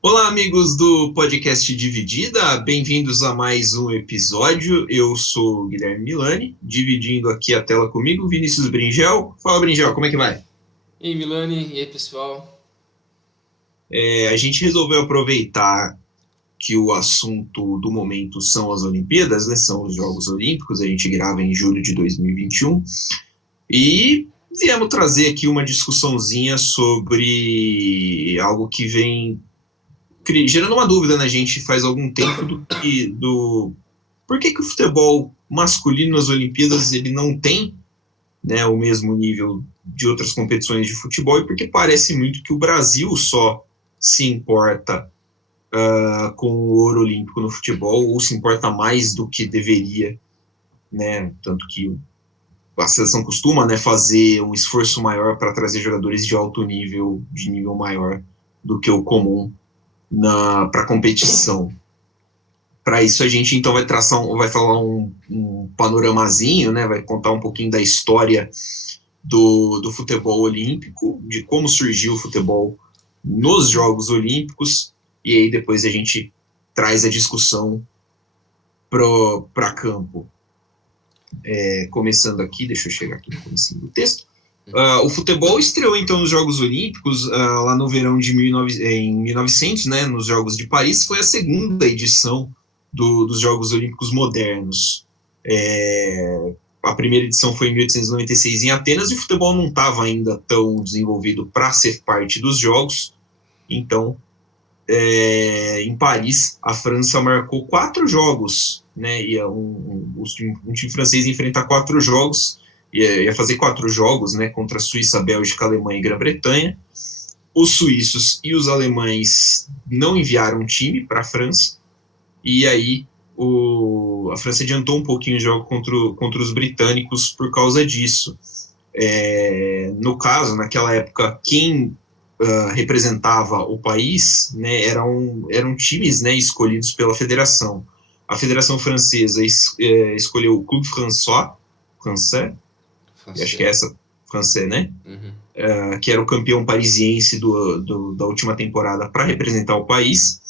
Olá, amigos do podcast Dividida, bem-vindos a mais um episódio. Eu sou o Guilherme Milani, dividindo aqui a tela comigo, Vinícius Bringel. Fala, Bringel, como é que vai? E aí, Milani, e aí, pessoal? A gente resolveu aproveitar que o assunto do momento são as Olimpíadas, né? São os Jogos Olímpicos, a gente grava em julho de 2021, e viemos trazer aqui uma discussãozinha sobre algo que vem gerando uma dúvida na gente faz algum tempo do por que o futebol masculino nas Olimpíadas ele não tem, né, o mesmo nível de outras competições de futebol, e porque parece muito que o Brasil só se importa com o ouro olímpico no futebol, ou se importa mais do que deveria, né, tanto que a seleção costuma, né, fazer um esforço maior para trazer jogadores de alto nível, de nível maior do que o comum para a competição. Para isso a gente então vai traçar, vai falar um panoramazinho, né? Vai contar um pouquinho da história do futebol olímpico, de como surgiu o futebol nos Jogos Olímpicos, e aí depois a gente traz a discussão para campo. Começando aqui, deixa eu chegar aqui no começo do texto. O futebol estreou então nos Jogos Olímpicos lá no verão de 1900, né, nos Jogos de Paris. Foi a segunda edição dos Jogos Olímpicos modernos. A primeira edição foi em 1896 em Atenas, e o futebol não estava ainda tão desenvolvido para ser parte dos Jogos. Então, em Paris, a França marcou 4 jogos, né? Um time francês enfrentar 4 jogos, ia fazer 4 jogos, né? Contra a Suíça, Bélgica, Alemanha e Grã-Bretanha. Os suíços e os alemães não enviaram um time para a França, e aí a França adiantou um pouquinho o jogo contra os britânicos por causa disso. No caso, naquela época, quem representava o país, né, eram times, né, escolhidos pela federação. A Federação Francesa escolheu o Clube Français, acho que é Francês. essa, Français, né? Uhum. Que era o campeão parisiense da última temporada para representar o país.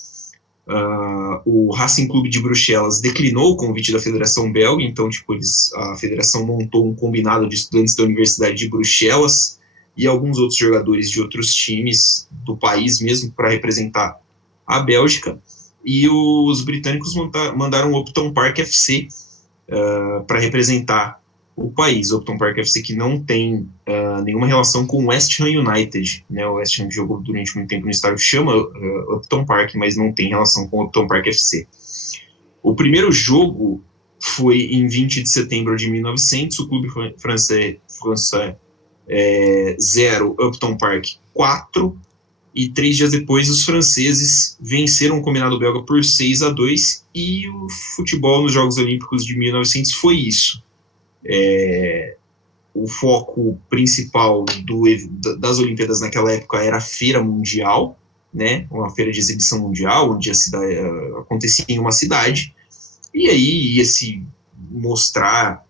O Racing Clube de Bruxelas declinou o convite da Federação Belga, então tipo, a federação montou um combinado de estudantes da Universidade de Bruxelas e alguns outros jogadores de outros times do país mesmo para representar a Bélgica, e os britânicos mandaram o Upton Park FC para representar o país. O Upton Park FC que não tem nenhuma relação com o West Ham United, né? O West Ham jogou durante muito tempo no estádio chama Upton Park, mas não tem relação com o Upton Park FC. O primeiro jogo foi em 20 de setembro de 1900, o clube francês 0, Upton Park 4, e 3 dias depois os franceses venceram o combinado belga por 6-2, e o futebol nos Jogos Olímpicos de 1900 foi isso. O foco principal das Olimpíadas naquela época era a Feira Mundial, né, uma feira de exibição mundial, onde acontecia em uma cidade, e aí ia se mostrar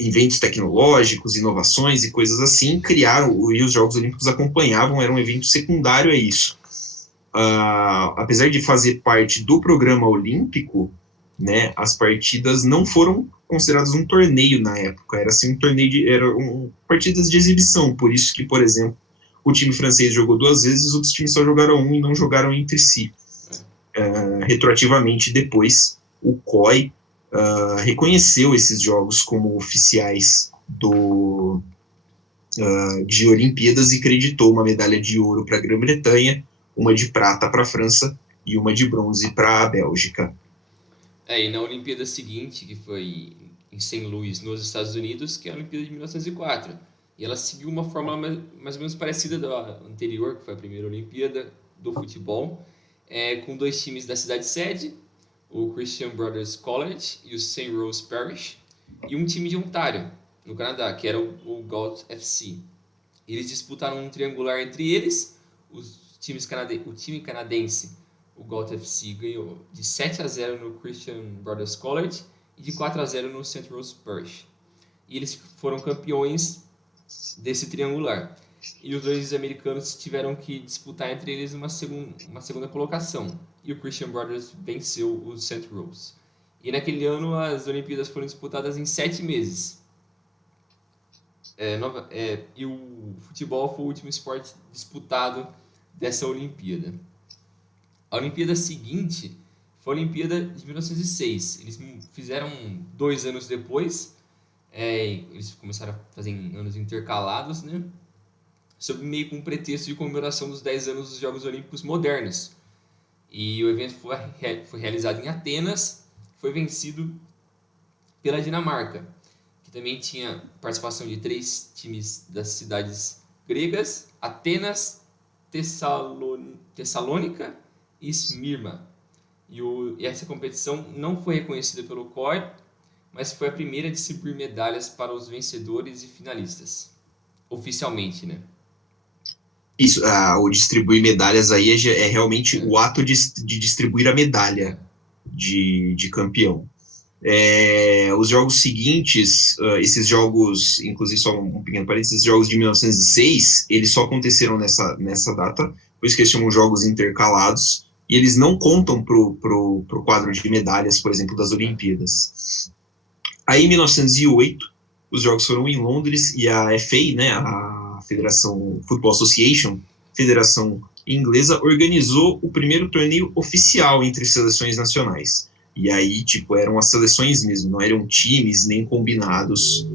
inventos tecnológicos, inovações e coisas assim, criaram, e os Jogos Olímpicos acompanhavam, era um evento secundário a isso. Apesar de fazer parte do programa olímpico, né, as partidas não foram consideradas um torneio na época, era assim um torneio partidas de exibição, por isso que, por exemplo, o time francês jogou 2 vezes, os outros times só jogaram um e não jogaram entre si. Retroativamente, depois, o COI reconheceu esses jogos como oficiais de Olimpíadas e creditou uma medalha de ouro para a Grã-Bretanha, uma de prata para a França e uma de bronze para a Bélgica. E na Olimpíada seguinte, que foi em St. Louis, nos Estados Unidos, que é a Olimpíada de 1904. E ela seguiu uma forma mais ou menos parecida da anterior, que foi a primeira Olimpíada do futebol, com dois times da cidade sede, o Christian Brothers College e o St. Rose Parish, e um time de Ontário, no Canadá, que era o Galt FC. Eles disputaram um triangular entre eles. O time canadense, o Galt FC, ganhou de 7-0 no Christian Brothers College e de 4-0 no St. Rose Parish. E eles foram campeões desse triangular. e os dois americanos tiveram que disputar entre eles uma segunda colocação. E o Christian Brothers venceu o St. Rose. E naquele ano as Olimpíadas foram disputadas em 7 meses. E o futebol foi o último esporte disputado dessa Olimpíada. A Olimpíada seguinte foi a Olimpíada de 1906. Eles fizeram 2 anos depois. Eles começaram a fazer em anos intercalados, né? Sob meio com um pretexto de comemoração dos 10 anos dos Jogos Olímpicos modernos. E o evento foi realizado em Atenas, foi vencido pela Dinamarca, que também tinha participação de 3 times das cidades gregas: Atenas, Tessalônica e Esmirna. E essa competição não foi reconhecida pelo COI, mas foi a primeira a distribuir medalhas para os vencedores e finalistas, oficialmente, né? Isso, o distribuir medalhas aí é realmente o ato de distribuir a medalha de campeão. Os jogos seguintes, esses jogos, inclusive só um pequeno parênteses, esses jogos de 1906, eles só aconteceram nessa data, por isso que eles chamam jogos intercalados, e eles não contam pro quadro de medalhas, por exemplo, das Olimpíadas. Aí, em 1908, os jogos foram em Londres, e a FA, né, a Federação Football Association, federação inglesa, organizou o primeiro torneio oficial entre seleções nacionais. E aí, eram as seleções mesmo, não eram times nem combinados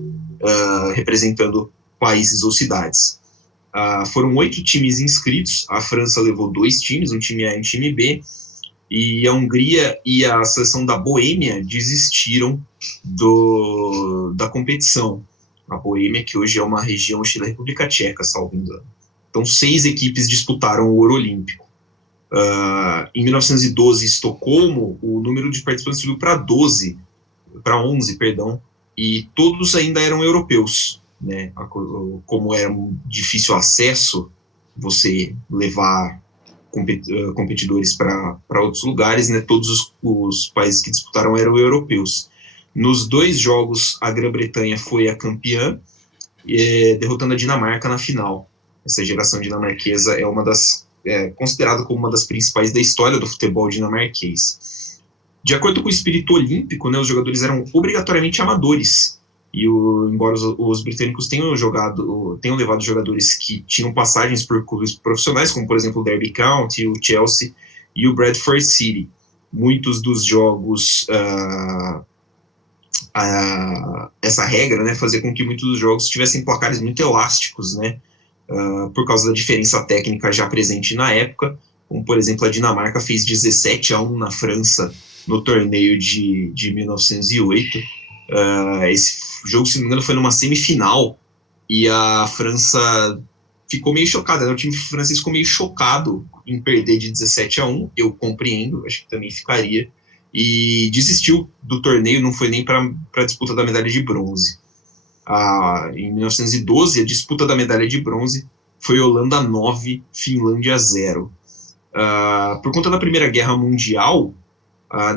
representando países ou cidades. Foram 8 times inscritos, a França levou 2 times, um time A e um time B, e a Hungria e a seleção da Boêmia desistiram da competição. A Boêmia, que hoje é uma região da República Tcheca, salvo engano. Então, 6 equipes disputaram o ouro olímpico. Em 1912, Estocolmo, o número de participantes subiu para 11, e todos ainda eram europeus, né? Como era um difícil acesso, você levar competidores para outros lugares, né? Todos os países que disputaram eram europeus. Nos 2 jogos, a Grã-Bretanha foi a campeã, derrotando a Dinamarca na final. Essa geração dinamarquesa considerada como uma das principais da história do futebol dinamarquês. De acordo com o espírito olímpico, né, os jogadores eram obrigatoriamente amadores. E embora os britânicos tenham levado jogadores que tinham passagens por clubes profissionais, como por exemplo o Derby County, o Chelsea e o Bradford City. Muitos dos jogos, essa regra, né, fazia com que muitos dos jogos tivessem placares muito elásticos, né, por causa da diferença técnica já presente na época, como por exemplo a Dinamarca fez 17-1 na França no torneio de 1908. Esse jogo, se não me engano, foi numa semifinal, e a França ficou meio chocada, né? O time francês ficou meio chocado em perder de 17-1, eu compreendo, acho que também ficaria, e desistiu do torneio, não foi nem para a disputa da medalha de bronze. Em 1912, a disputa da medalha de bronze foi Holanda 9, Finlândia 0. Por conta da Primeira Guerra Mundial,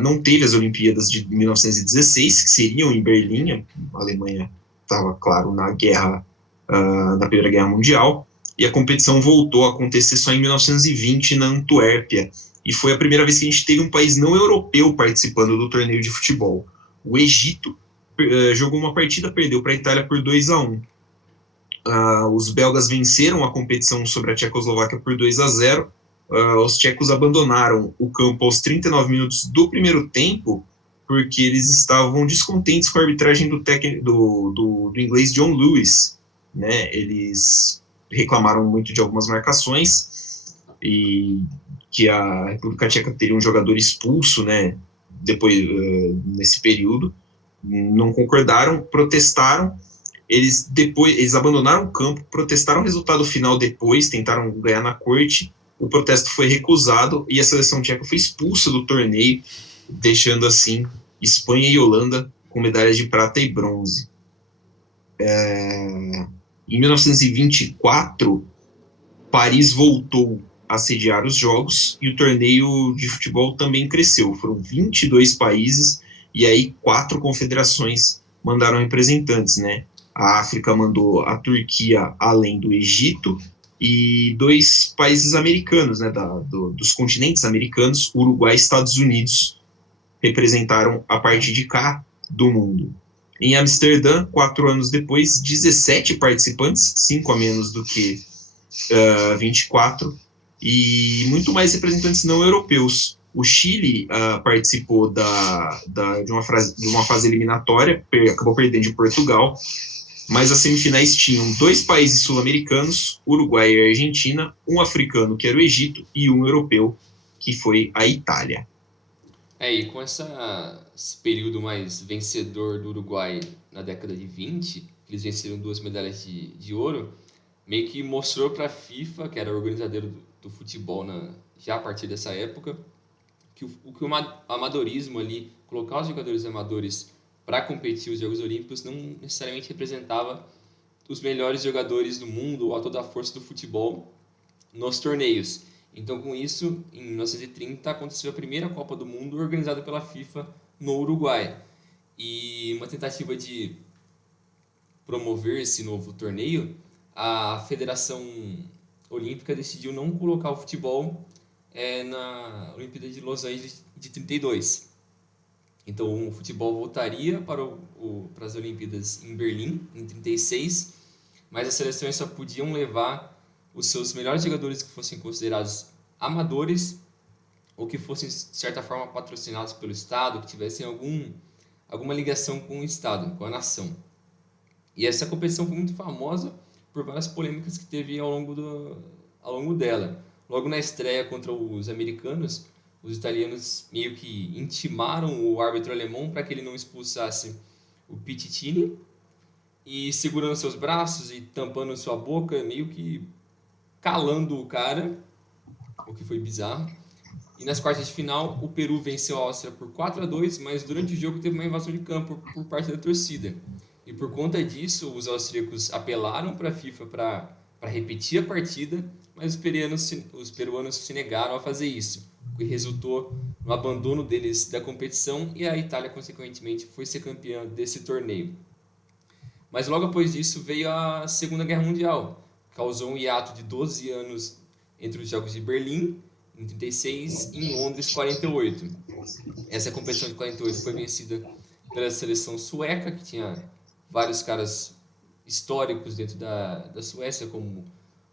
não teve as Olimpíadas de 1916, que seriam em Berlim. A Alemanha estava, claro, na Primeira Guerra Mundial, e a competição voltou a acontecer só em 1920, na Antuérpia, e foi a primeira vez que a gente teve um país não europeu participando do torneio de futebol. O Egito jogou uma partida, perdeu para a Itália por 2-1. Os belgas venceram a competição sobre a Tchecoslováquia por 2-0. Os tchecos abandonaram o campo aos 39 minutos do primeiro tempo, porque eles estavam descontentes com a arbitragem do inglês John Lewis, né? Eles reclamaram muito de algumas marcações, e que a República Tcheca teria um jogador expulso, né, depois, nesse período. Não concordaram, protestaram, eles abandonaram o campo, protestaram o resultado final depois, tentaram ganhar na corte, o protesto foi recusado e a seleção tcheca foi expulsa do torneio, deixando assim Espanha e Holanda com medalhas de prata e bronze. Em 1924, Paris voltou a sediar os jogos e o torneio de futebol também cresceu. Foram 22 países, e aí 4 confederações mandaram representantes, né? A África mandou a Turquia, além do Egito, e 2 países americanos, né, dos continentes americanos, Uruguai e Estados Unidos, representaram a parte de cá do mundo. Em Amsterdã, 4 anos depois, 17 participantes, 5 a menos do que 24, e muito mais representantes não europeus. O Chile participou de uma fase eliminatória, acabou perdendo de Portugal, mas as semifinais tinham 2 países sul-americanos, Uruguai e Argentina, um africano, que era o Egito, e um europeu, que foi a Itália. E com esse período mais vencedor do Uruguai na década de 20, eles venceram 2 medalhas de ouro, meio que mostrou para a FIFA, que era o organizador do futebol já a partir dessa época, que o amadorismo ali, colocar os jogadores amadores para competir os Jogos Olímpicos não necessariamente representava os melhores jogadores do mundo ou toda a força do futebol nos torneios. Então, com isso, em 1930 aconteceu a primeira Copa do Mundo organizada pela FIFA no Uruguai. E uma tentativa de promover esse novo torneio, a Federação Olímpica decidiu não colocar o futebol na Olimpíada de Los Angeles de 32. Então, o futebol voltaria para as Olimpíadas em Berlim, em 36, mas as seleções só podiam levar os seus melhores jogadores que fossem considerados amadores ou que fossem, de certa forma, patrocinados pelo Estado, que tivessem alguma ligação com o Estado, com a nação. E essa competição foi muito famosa por várias polêmicas que teve ao longo dela. Logo na estreia contra os americanos, os italianos meio que intimaram o árbitro alemão para que ele não expulsasse o Pittini, e segurando seus braços e tampando sua boca, meio que calando o cara, o que foi bizarro. E nas quartas de final, o Peru venceu a Áustria por 4-2, mas durante o jogo teve uma invasão de campo por parte da torcida. E por conta disso, os austríacos apelaram para a FIFA para repetir a partida, mas os peruanos se negaram a fazer isso, o que resultou no abandono deles da competição, e a Itália, consequentemente, foi ser campeã desse torneio. Mas logo após disso veio a Segunda Guerra Mundial, causou um hiato de 12 anos entre os Jogos de Berlim, em 36, e em Londres, 48. Essa competição de 48 foi vencida pela seleção sueca, que tinha vários caras históricos dentro da Suécia, como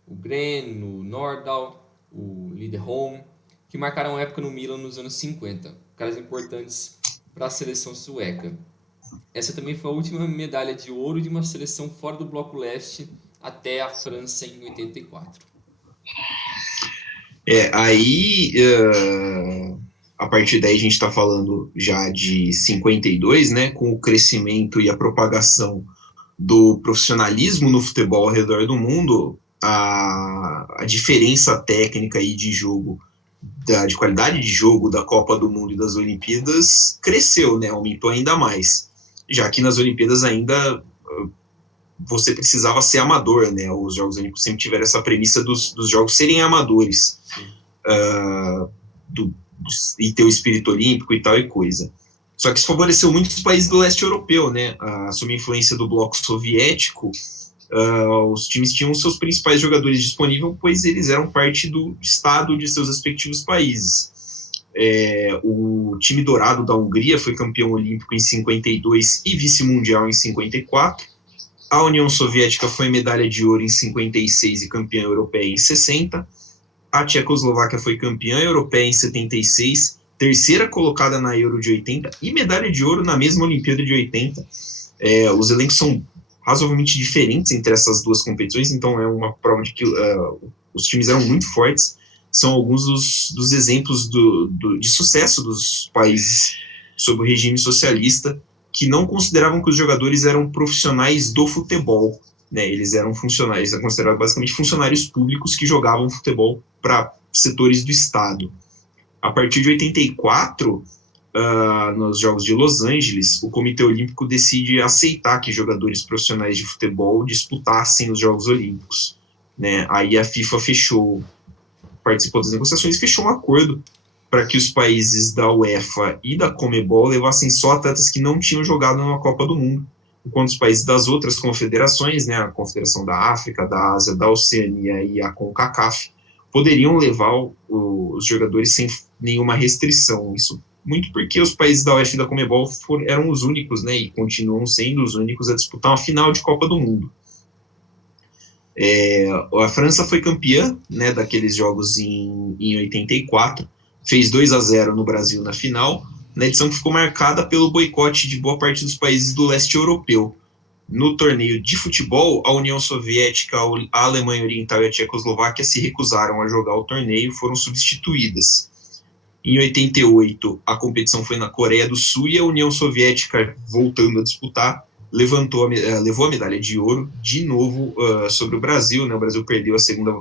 o Gren, o Nordahl, o Liderholm, que marcaram a época no Milan nos anos 50, caras importantes para a seleção sueca. Essa também foi a última medalha de ouro de uma seleção fora do Bloco Leste até a França em 84. A partir daí a gente está falando já de 52, né, com o crescimento e a propagação do profissionalismo no futebol ao redor do mundo, a diferença técnica e de jogo, de qualidade de jogo da Copa do Mundo e das Olimpíadas cresceu, né, aumentou ainda mais, já que nas Olimpíadas ainda você precisava ser amador, né, os Jogos Olímpicos sempre tiveram essa premissa dos jogos serem amadores, e ter o espírito olímpico e tal e coisa. Só que isso favoreceu muitos países do leste europeu, né, sob a influência do bloco soviético, os times tinham seus principais jogadores disponíveis, pois eles eram parte do estado de seus respectivos países. O time dourado da Hungria foi campeão olímpico em 52 e vice-mundial em 54. A União Soviética foi medalha de ouro em 56 e campeã europeia em 60. A Tchecoslováquia foi campeã europeia em 76, terceira colocada na Euro de 80 e medalha de ouro na mesma Olimpíada de 80. Os elencos são razoavelmente diferentes entre essas duas competições, então é uma prova de que os times eram muito fortes. São alguns dos exemplos de sucesso dos países sob o regime socialista, que não consideravam que os jogadores eram profissionais do futebol, né? Eles eram funcionários, eram considerados basicamente funcionários públicos que jogavam futebol para setores do Estado. A partir de 84, nos Jogos de Los Angeles, o Comitê Olímpico decide aceitar que jogadores profissionais de futebol disputassem os Jogos Olímpicos, né? Aí a FIFA participou das negociações e fechou um acordo para que os países da UEFA e da Conmebol levassem só atletas que não tinham jogado na Copa do Mundo, enquanto os países das outras confederações, né, a Confederação da África, da Ásia, da Oceania e a CONCACAF, poderiam levar os jogadores sem nenhuma restrição. Isso muito porque os países da Oeste da Conmebol eram os únicos, né, e continuam sendo os únicos a disputar uma final de Copa do Mundo. A França foi campeã, né, daqueles jogos em 84, fez 2-0 no Brasil na final, na edição que ficou marcada pelo boicote de boa parte dos países do leste europeu. No torneio de futebol, a União Soviética, a Alemanha Oriental e a Tchecoslováquia se recusaram a jogar o torneio e foram substituídas. Em 88, a competição foi na Coreia do Sul e a União Soviética, voltando a disputar, levou a medalha de ouro de novo sobre o Brasil. Né? O Brasil perdeu a segunda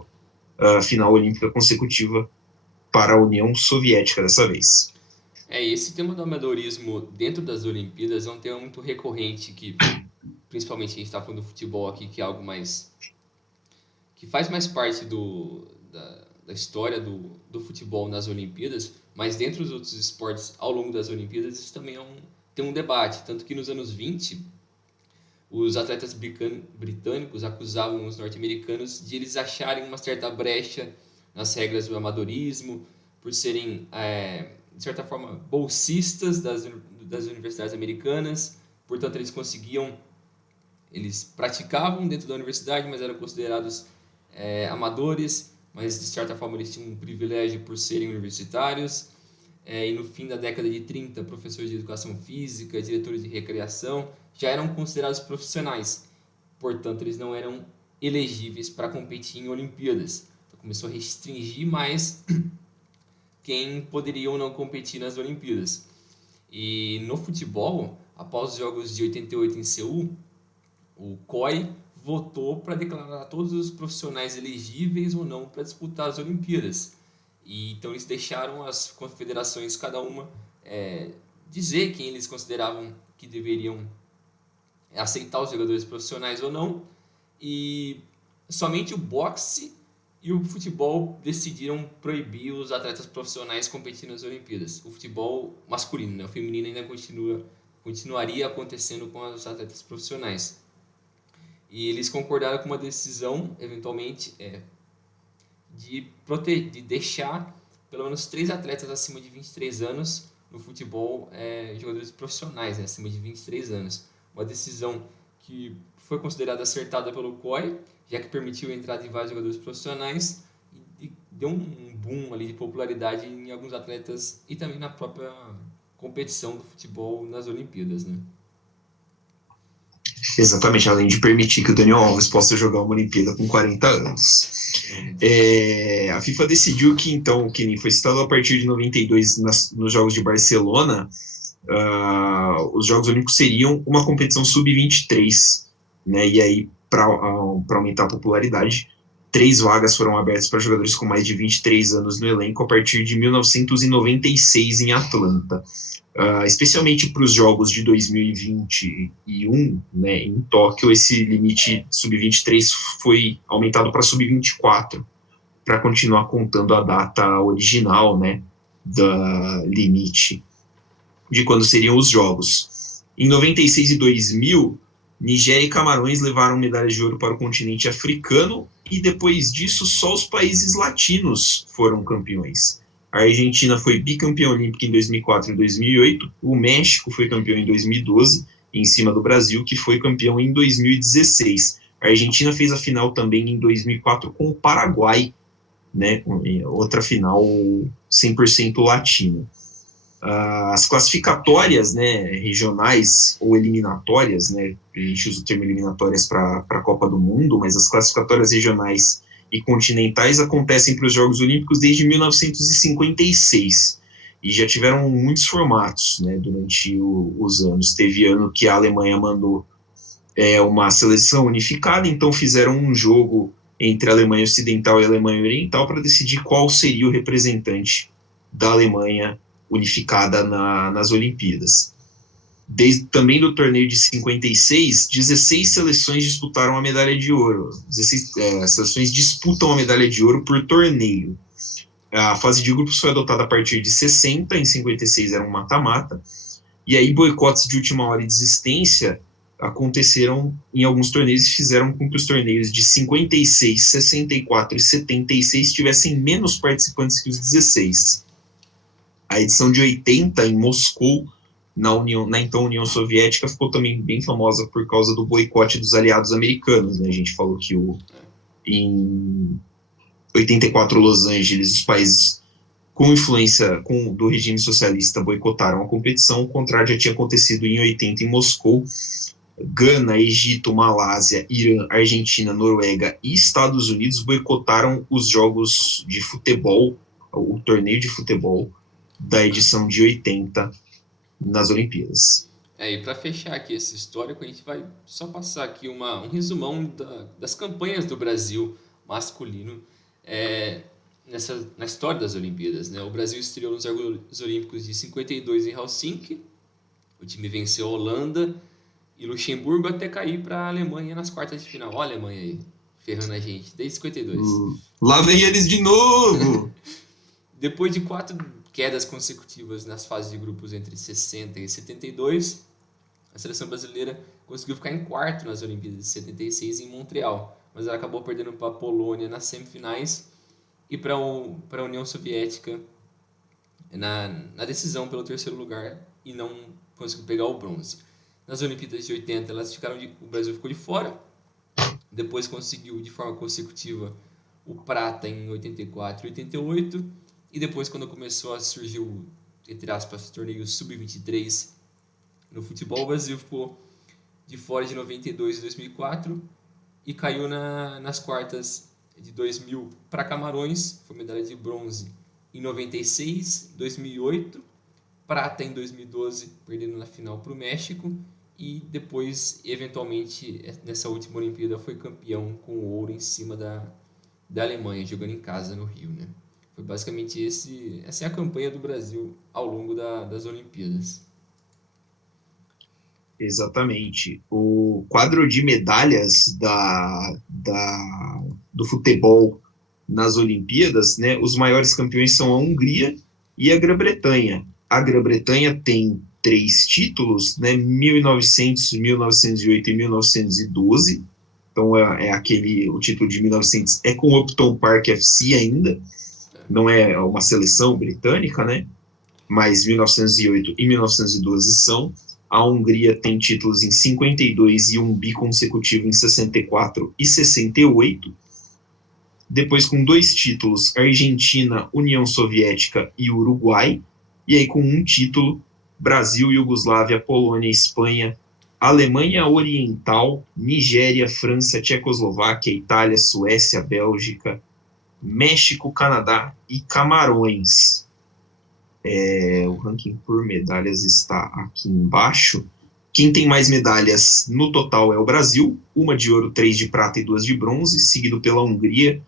final olímpica consecutiva para a União Soviética dessa vez. Esse tema do amadorismo dentro das Olimpíadas é um tema muito recorrente que, principalmente a gente está falando do futebol aqui, que é algo mais que faz mais parte da história do futebol nas Olimpíadas, mas dentro dos outros esportes ao longo das Olimpíadas isso também tem um debate, tanto que nos anos 20 os atletas britânicos acusavam os norte-americanos de eles acharem uma certa brecha nas regras do amadorismo, por serem, de certa forma, bolsistas das universidades americanas, portanto eles praticavam dentro da universidade, mas eram considerados amadores, mas de certa forma eles tinham um privilégio por serem universitários. E no fim da década de 30, professores de educação física, diretores de recreação, já eram considerados profissionais, portanto eles não eram elegíveis para competir em Olimpíadas. Então começou a restringir mais quem poderia ou não competir nas Olimpíadas. E no futebol, após os Jogos de 88 em Seul, o COI votou para declarar todos os profissionais elegíveis ou não para disputar as Olimpíadas. E então eles deixaram as confederações, cada uma, dizer quem eles consideravam que deveriam aceitar os jogadores profissionais ou não. E somente o boxe e o futebol decidiram proibir os atletas profissionais competindo nas Olimpíadas. O futebol masculino, né? O feminino ainda continuaria acontecendo com os atletas profissionais. E eles concordaram com uma decisão, eventualmente, de deixar pelo menos 3 atletas acima de 23 anos no futebol, jogadores profissionais, né, acima de 23 anos. Uma decisão que foi considerada acertada pelo COI, já que permitiu a entrada de vários jogadores profissionais e deu um boom ali de popularidade em alguns atletas e também na própria competição do futebol nas Olimpíadas, né? Exatamente, além de permitir que o Daniel Alves possa jogar uma Olimpíada com 40 anos. A FIFA decidiu que, então, que nem foi citado a partir de 92 nos Jogos de Barcelona, os Jogos Olímpicos seriam uma competição sub-23, né? E aí, para aumentar a popularidade, 3 vagas foram abertas para jogadores com mais de 23 anos no elenco a partir de 1996 em Atlanta. Especialmente para os Jogos de 2021, né, em Tóquio, esse limite sub-23 foi aumentado para sub-24, para continuar contando a data original, né, da limite de quando seriam os Jogos. Em 96 e 2000, Nigéria e Camarões levaram medalhas de ouro para o continente africano, e depois disso só os países latinos foram campeões. A Argentina foi bicampeã olímpica em 2004 e 2008, o México foi campeão em 2012, em cima do Brasil, que foi campeão em 2016. A Argentina fez a final também em 2004 com o Paraguai, né, outra final 100% latina. As classificatórias, né, regionais ou eliminatórias, né, a gente usa o termo eliminatórias para a Copa do Mundo, mas as classificatórias regionais e continentais acontecem para os Jogos Olímpicos desde 1956 e já tiveram muitos formatos, né, durante os anos. Teve ano que a Alemanha mandou uma seleção unificada, então fizeram um jogo entre a Alemanha Ocidental e a Alemanha Oriental para decidir qual seria o representante da Alemanha unificada nas Olimpíadas. Também do torneio de 56, 16 seleções disputaram a medalha de ouro. 16 seleções disputam a medalha de ouro por torneio. A fase de grupos foi adotada a partir de 60, em 56 era um mata-mata, e aí boicotes de última hora e desistência aconteceram em alguns torneios e fizeram com que os torneios de 56, 64 e 76 tivessem menos participantes que os 16. A edição de 80, em Moscou, na então União Soviética, ficou também bem famosa por causa do boicote dos aliados americanos. Né? A gente falou que em 84, Los Angeles, os países com influência do regime socialista boicotaram a competição. O contrário já tinha acontecido em 80 em Moscou. Gana, Egito, Malásia, Irã, Argentina, Noruega e Estados Unidos boicotaram os jogos de futebol, o torneio de futebol da edição de 80 nas Olimpíadas. E para fechar aqui esse histórico, a gente vai só passar aqui um resumão das campanhas do Brasil masculino na história das Olimpíadas. Né? O Brasil estreou nos Jogos Olímpicos de 52 em Helsinki, o time venceu a Holanda e Luxemburgo até cair para a Alemanha nas quartas de final. Olha a Alemanha aí, ferrando a gente, desde 52. Lá vem eles de novo! Depois de 4 quedas consecutivas nas fases de grupos entre 60 e 72, a seleção brasileira conseguiu ficar em quarto nas Olimpíadas de 76 em Montreal, mas ela acabou perdendo para a Polônia nas semifinais e para a União Soviética na decisão pelo terceiro lugar e não conseguiu pegar o bronze. Nas Olimpíadas de 80, o Brasil ficou de fora, depois conseguiu de forma consecutiva o prata em 84 e 88, e depois quando começou a surgir o, entre aspas, torneio sub-23 no futebol, o Brasil ficou de fora de 92 e 2004 e caiu nas quartas de 2000 para Camarões, foi medalha de bronze em 96, 2008, prata em 2012, perdendo na final para o México, e depois, eventualmente, nessa última Olimpíada, foi campeão com ouro em cima da Alemanha, jogando em casa no Rio. Né? Foi basicamente essa é a campanha do Brasil ao longo das Olimpíadas. Exatamente. O quadro de medalhas do futebol nas Olimpíadas, né, os maiores campeões são a Hungria e a Grã-Bretanha. A Grã-Bretanha tem 3 títulos, né, 1900, 1908 e 1912. Então, o título de 1900 é com o Upton Park FC ainda, não é uma seleção britânica, né, mas 1908 e 1912 são. A Hungria tem títulos em 52 e um biconsecutivo em 64 e 68. Depois, com 2 títulos, Argentina, União Soviética e Uruguai. E aí, com 1 título, Brasil, Iugoslávia, Polônia, Espanha, Alemanha Oriental, Nigéria, França, Tchecoslováquia, Itália, Suécia, Bélgica, México, Canadá e Camarões. O ranking por medalhas está aqui embaixo. Quem tem mais medalhas no total é o Brasil, 1 de ouro, 3 de prata e 2 de bronze, seguido pela Hungria,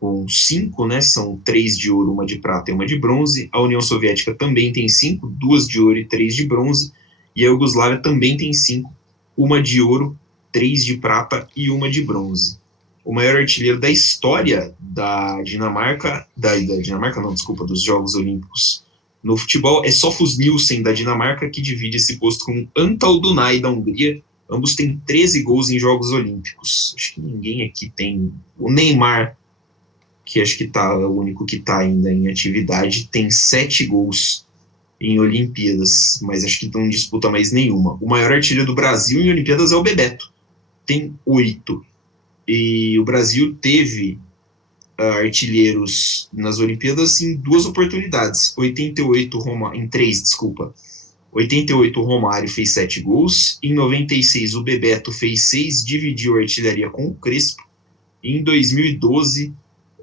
com 5, né? São 3 de ouro, 1 de prata e 1 de bronze. A União Soviética também tem 5, 2 de ouro e 3 de bronze. E a Iugoslávia também tem 5, 1 de ouro, 3 de prata e 1 de bronze. O maior artilheiro da história da Dinamarca, dos Jogos Olímpicos no futebol é Sofus Nielsen, da Dinamarca, que divide esse posto com Antal Dunay, da Hungria. Ambos têm 13 gols em Jogos Olímpicos. Acho que ninguém aqui tem. O Neymar, que acho que é o único que está ainda em atividade, tem 7 gols em Olimpíadas, mas acho que não disputa mais nenhuma. O maior artilheiro do Brasil em Olimpíadas é o Bebeto, tem 8. E o Brasil teve artilheiros nas Olimpíadas em 2 oportunidades. 88 o Romário fez 7 gols, em 96 o Bebeto fez 6, dividiu a artilharia com o Crespo, e em 2012,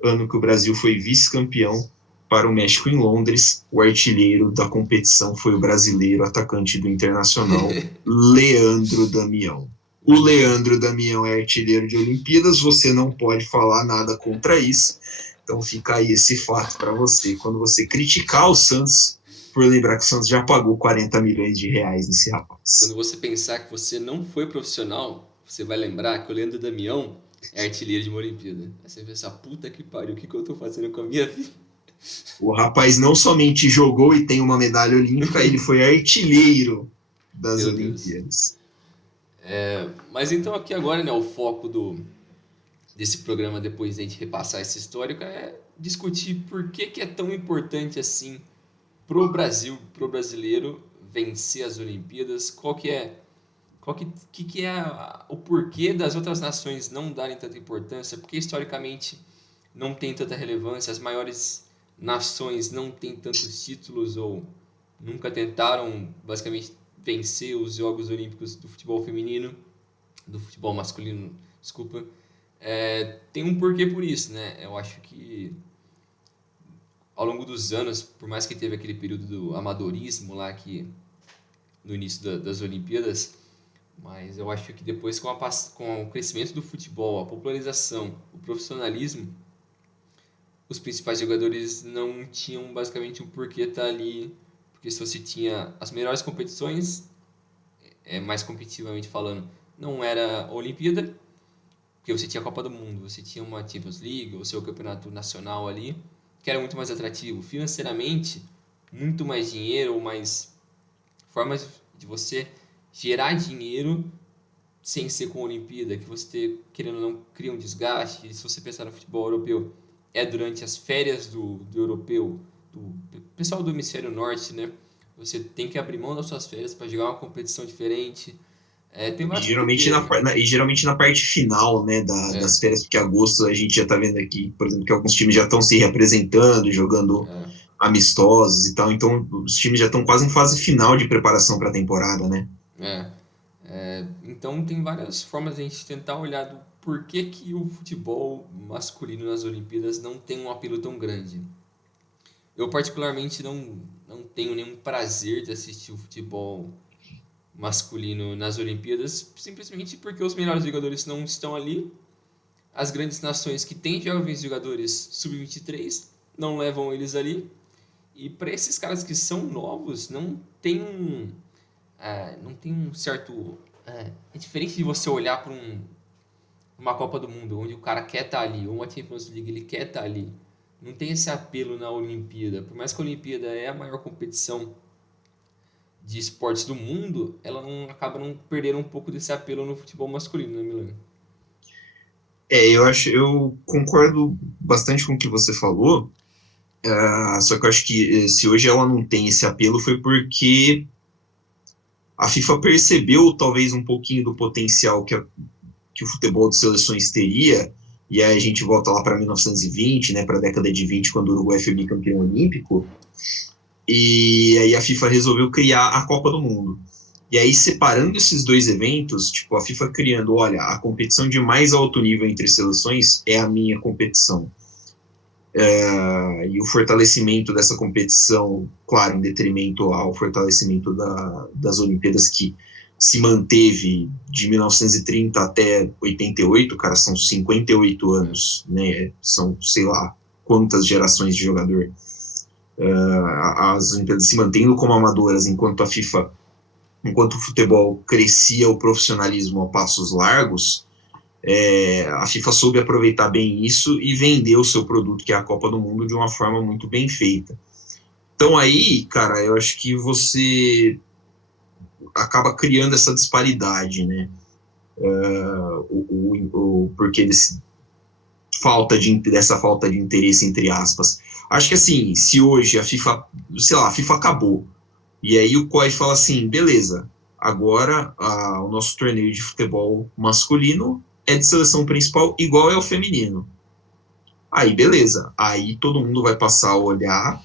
ano que o Brasil foi vice-campeão para o México em Londres, o artilheiro da competição foi o brasileiro atacante do Internacional, Leandro Damião. O Leandro Damião é artilheiro de Olimpíadas, você não pode falar nada contra isso, então fica aí esse fato para você. Quando você criticar o Santos, por lembrar que o Santos já pagou 40 milhões de reais nesse rapaz. Quando você pensar que você não foi profissional, você vai lembrar que o Leandro Damião é artilheiro de uma Olimpíada. Aí você vai pensar, puta que pariu, o que eu tô fazendo com a minha vida? O rapaz não somente jogou e tem uma medalha olímpica, ele foi artilheiro das Olimpíadas. Mas então aqui agora, né, o foco desse programa, depois de a gente repassar esse histórico, é discutir por que é tão importante assim pro Brasil, pro brasileiro, vencer as Olimpíadas, que é o porquê das outras nações não darem tanta importância, porque historicamente não tem tanta relevância, as maiores nações não têm tantos títulos ou nunca tentaram basicamente vencer os Jogos Olímpicos do futebol feminino, do futebol masculino, desculpa. Tem um porquê por isso, né? Eu acho que ao longo dos anos, por mais que teve aquele período do amadorismo lá que no início das Olimpíadas, mas eu acho que depois com o crescimento do futebol, a popularização, o profissionalismo, os principais jogadores não tinham basicamente um porquê estar ali, porque se você tinha as melhores competições, mais competitivamente falando, não era a Olimpíada, porque você tinha a Copa do Mundo, você tinha uma Champions League, o seu campeonato nacional ali, que era muito mais atrativo. Financeiramente, muito mais dinheiro, ou mais formas de você gerar dinheiro sem ser com a Olimpíada, que você, querendo ou não, cria um desgaste. E se você pensar no futebol europeu, é durante as férias do europeu, do pessoal do hemisfério norte, né? Você tem que abrir mão das suas férias para jogar uma competição diferente. Tem E vários geralmente porquês, né? e geralmente na parte final, né, É, das férias, porque agosto a gente já tá vendo aqui, por exemplo, que alguns times já estão se representando, jogando é, amistosos e tal, então os times já estão quase em fase final de preparação para a temporada, né? é. Então tem várias formas de a gente tentar olhar do porquê que o futebol masculino nas Olimpíadas não tem um apelo tão grande. Eu particularmente não tenho nenhum prazer de assistir o futebol masculino nas Olimpíadas, simplesmente porque os melhores jogadores não estão ali. As grandes nações que têm jovens jogadores sub-23 não levam eles ali. E para esses caras que são novos, não tem um certo. É diferente de você olhar para uma Copa do Mundo, onde o cara quer estar ali, ou uma Champions League, ele quer estar ali. Não tem esse apelo na Olimpíada. Por mais que a Olimpíada é a maior competição de esportes do mundo, ela não acaba não perdendo um pouco desse apelo no futebol masculino, né, Milan? Eu concordo bastante com o que você falou, só que eu acho que se hoje ela não tem esse apelo foi porque a FIFA percebeu talvez um pouquinho do potencial que o futebol de seleções teria, e aí a gente volta lá para 1920, né, para a década de 20, quando o Uruguai foi bicampeão olímpico, e aí a FIFA resolveu criar a Copa do Mundo. E aí, separando esses dois eventos, tipo, a FIFA criando, olha, a competição de mais alto nível entre seleções é a minha competição. E o fortalecimento dessa competição, claro, em detrimento ao fortalecimento das Olimpíadas, que se manteve de 1930 até 88, cara, são 58 É, anos, né? São, sei lá, quantas gerações de jogador. As Olimpíadas se mantendo como amadoras, enquanto o futebol crescia o profissionalismo a passos largos, a FIFA soube aproveitar bem isso e vender o seu produto, que é a Copa do Mundo, de uma forma muito bem feita. Então aí, cara, eu acho que você acaba criando essa disparidade, né? O porquê dessa falta de interesse, entre aspas. Acho que assim, se hoje a FIFA, sei lá, a FIFA acabou, e aí o COI fala assim, beleza, agora o nosso torneio de futebol masculino é de seleção principal igual é o feminino. Aí, beleza. Aí todo mundo vai passar a olhar